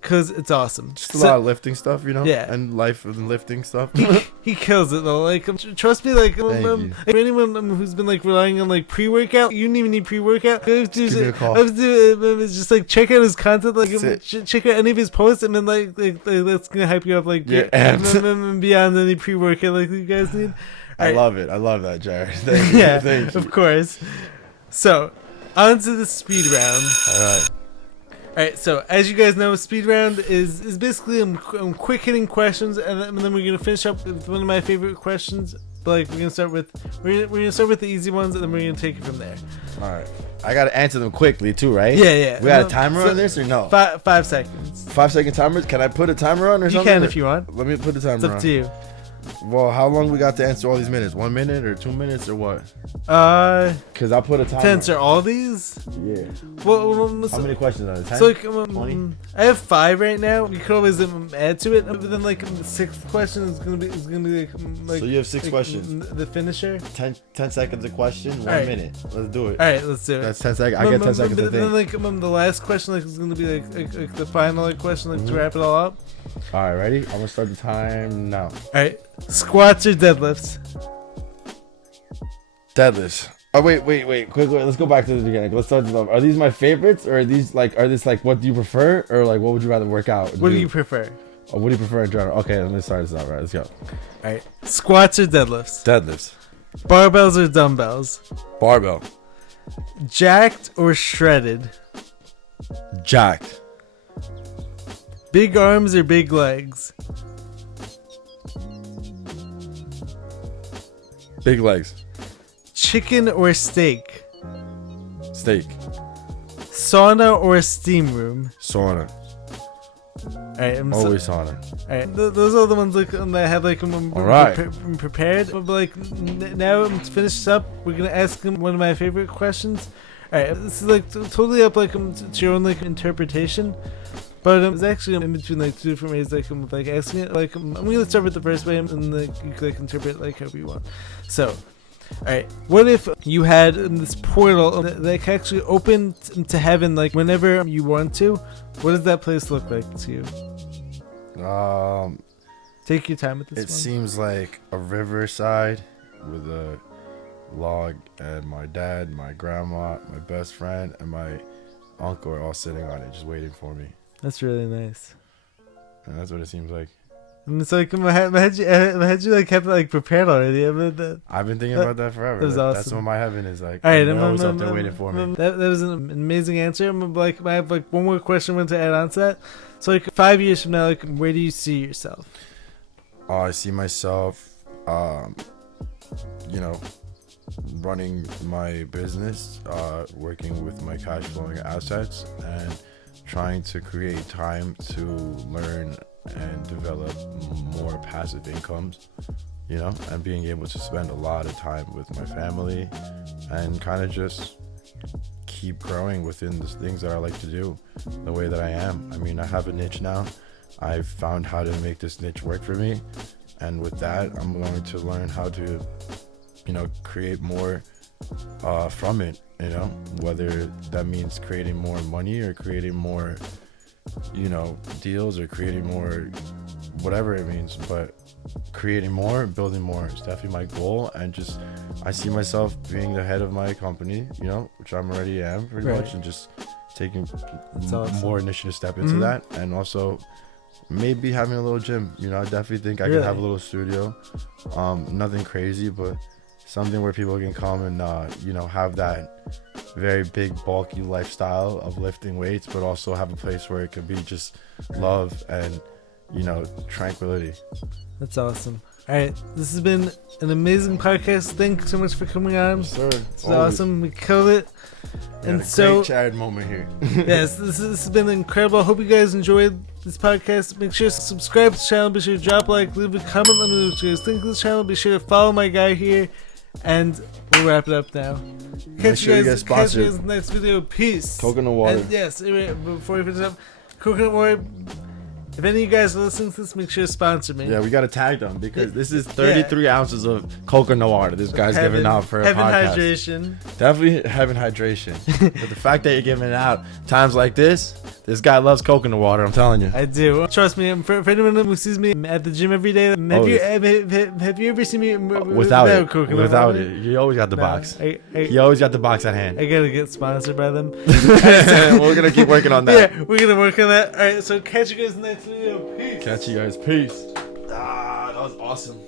because it's awesome. Just a lot of lifting stuff, you know. Yeah. And life and lifting stuff. He kills it though. Like trust me, like Thank you. for anyone who's been like relying on like pre-workout, you don't even need pre-workout. Give me a call. Just like check out his content, like That's it. check out any of his posts, and then like that's gonna hype you up like Your abs. beyond any pre-workout like you guys need. I love it. I love that, Jared. Thank you. Yeah, Thank you. of course. So on to the speed round. All right. Alright, so as you guys know, speed round is basically quick hitting questions, and then we're gonna finish up with one of my favorite questions. But like we're gonna start with the easy ones, and then we're gonna take it from there. All right. I gotta answer them quickly too, right? Yeah. We got a timer on this or no? 5 seconds. 5-second timers. Can I put a timer on or You something? can if you want. Let me put the timer It's on. up to you. Well, how long we got to answer all these minutes? 1 minute or 2 minutes or what? Because I'll put a timer. To answer all these. Yeah. Well, How many questions are there? 10? So like, 20? I have 5 right now. We could always add to it, but then like the 6th question is gonna be like. So you have 6 like, questions. The finisher. 10 seconds a question, 1 All right. minute. Let's do it. All right, let's do it. That's 10 seconds. I get 10 seconds to Then think. like the last question like is gonna be like the final like question like to wrap it all up. All right, ready? I'm gonna start the time now. All right, squats or deadlifts? Deadlifts. Oh wait. Quickly, let's go back to the beginning. Let's start this off. Are these my favorites, or are this like what do you prefer, or like what would you rather work out? What do you prefer? Or what do you prefer in general? Okay, let me start this out. Right, let's go. All right, squats or deadlifts? Deadlifts. Barbells or dumbbells? Barbell. Jacked or shredded? Jacked. Big arms or big legs? Big legs. Chicken or steak? Steak. Sauna or steam room? Sauna. Alright, Always sauna. Alright, those are the ones like that I had like Alright. prepared. But like now I'm finished up. We're gonna ask him one of my favorite questions. Alright, this is like totally up like to your own like interpretation. But it's actually in between like 2 different ways like asking it. Like I'm gonna start with the first way, and like you can like interpret it like however you want. So, alright, what if you had this portal that can actually open to heaven like whenever you want to? What does that place look like to you? Take your time with this It one. seems like a riverside with a log, and my dad, my grandma, my best friend, and my uncle are all sitting on it, just waiting for me. That's really nice. And that's what it seems like. And it's like my head you like have like prepared already. I've been thinking about that forever. That was That's awesome. what my heaven is like. All right, They're always up there waiting for me. That was an amazing answer. I have like one more question I want to add on to that. So like 5 years from now, like where do you see yourself? I see myself, running my business, working with my cash flowing assets, and trying to create time to learn and develop more passive incomes, and being able to spend a lot of time with my family and kind of just keep growing within the things that I like to do the way that I am. I mean, I have a niche now. I've found how to make this niche work for me, and with that I'm going to learn how to create more from it, whether that means creating more money or creating more deals or creating more whatever it means, but creating more, building more is definitely my goal. And just, I see myself being the head of my company, you know, which I'm already am pretty Right. much, and just taking awesome. more initiative step into that. And also maybe having a little gym, you know. I definitely think I could have a little studio, nothing crazy, but something where people can come and you know, have that very big bulky lifestyle of lifting weights, but also have a place where it could be just love and, you know, tranquility. That's awesome. All right, this has been an amazing podcast. Thank you so much for coming on. Sir, It's awesome. We killed it. And so, great chatted moment here. yes, this has been incredible. I hope you guys enjoyed this podcast. Make sure to subscribe to the channel. Be sure to drop a like, leave a comment. Let me know what you guys think of this channel. Be sure to follow my guy here. And we'll wrap it up now. Catch you guys in the next video. Peace. Coconut water. And yes, before we finish up, coconut water. If any of you guys are listening to this, make sure to sponsor me. Yeah, we got to tag them because this is 33 ounces of coconut water this guy's giving out for a podcast. Hydration. Definitely having hydration. But the fact that you're giving it out times like this guy loves coconut water, I'm telling you. I do. Trust me, for anyone who sees me at the gym every day, have you ever seen me without coconut without water? it. You always got the box. You always got the box at hand. I gotta get sponsored by them. We're going to keep working on that. Yeah, we're gonna work on that. Alright, so catch you guys in the next video. Peace. Catch you guys. Peace. That was awesome.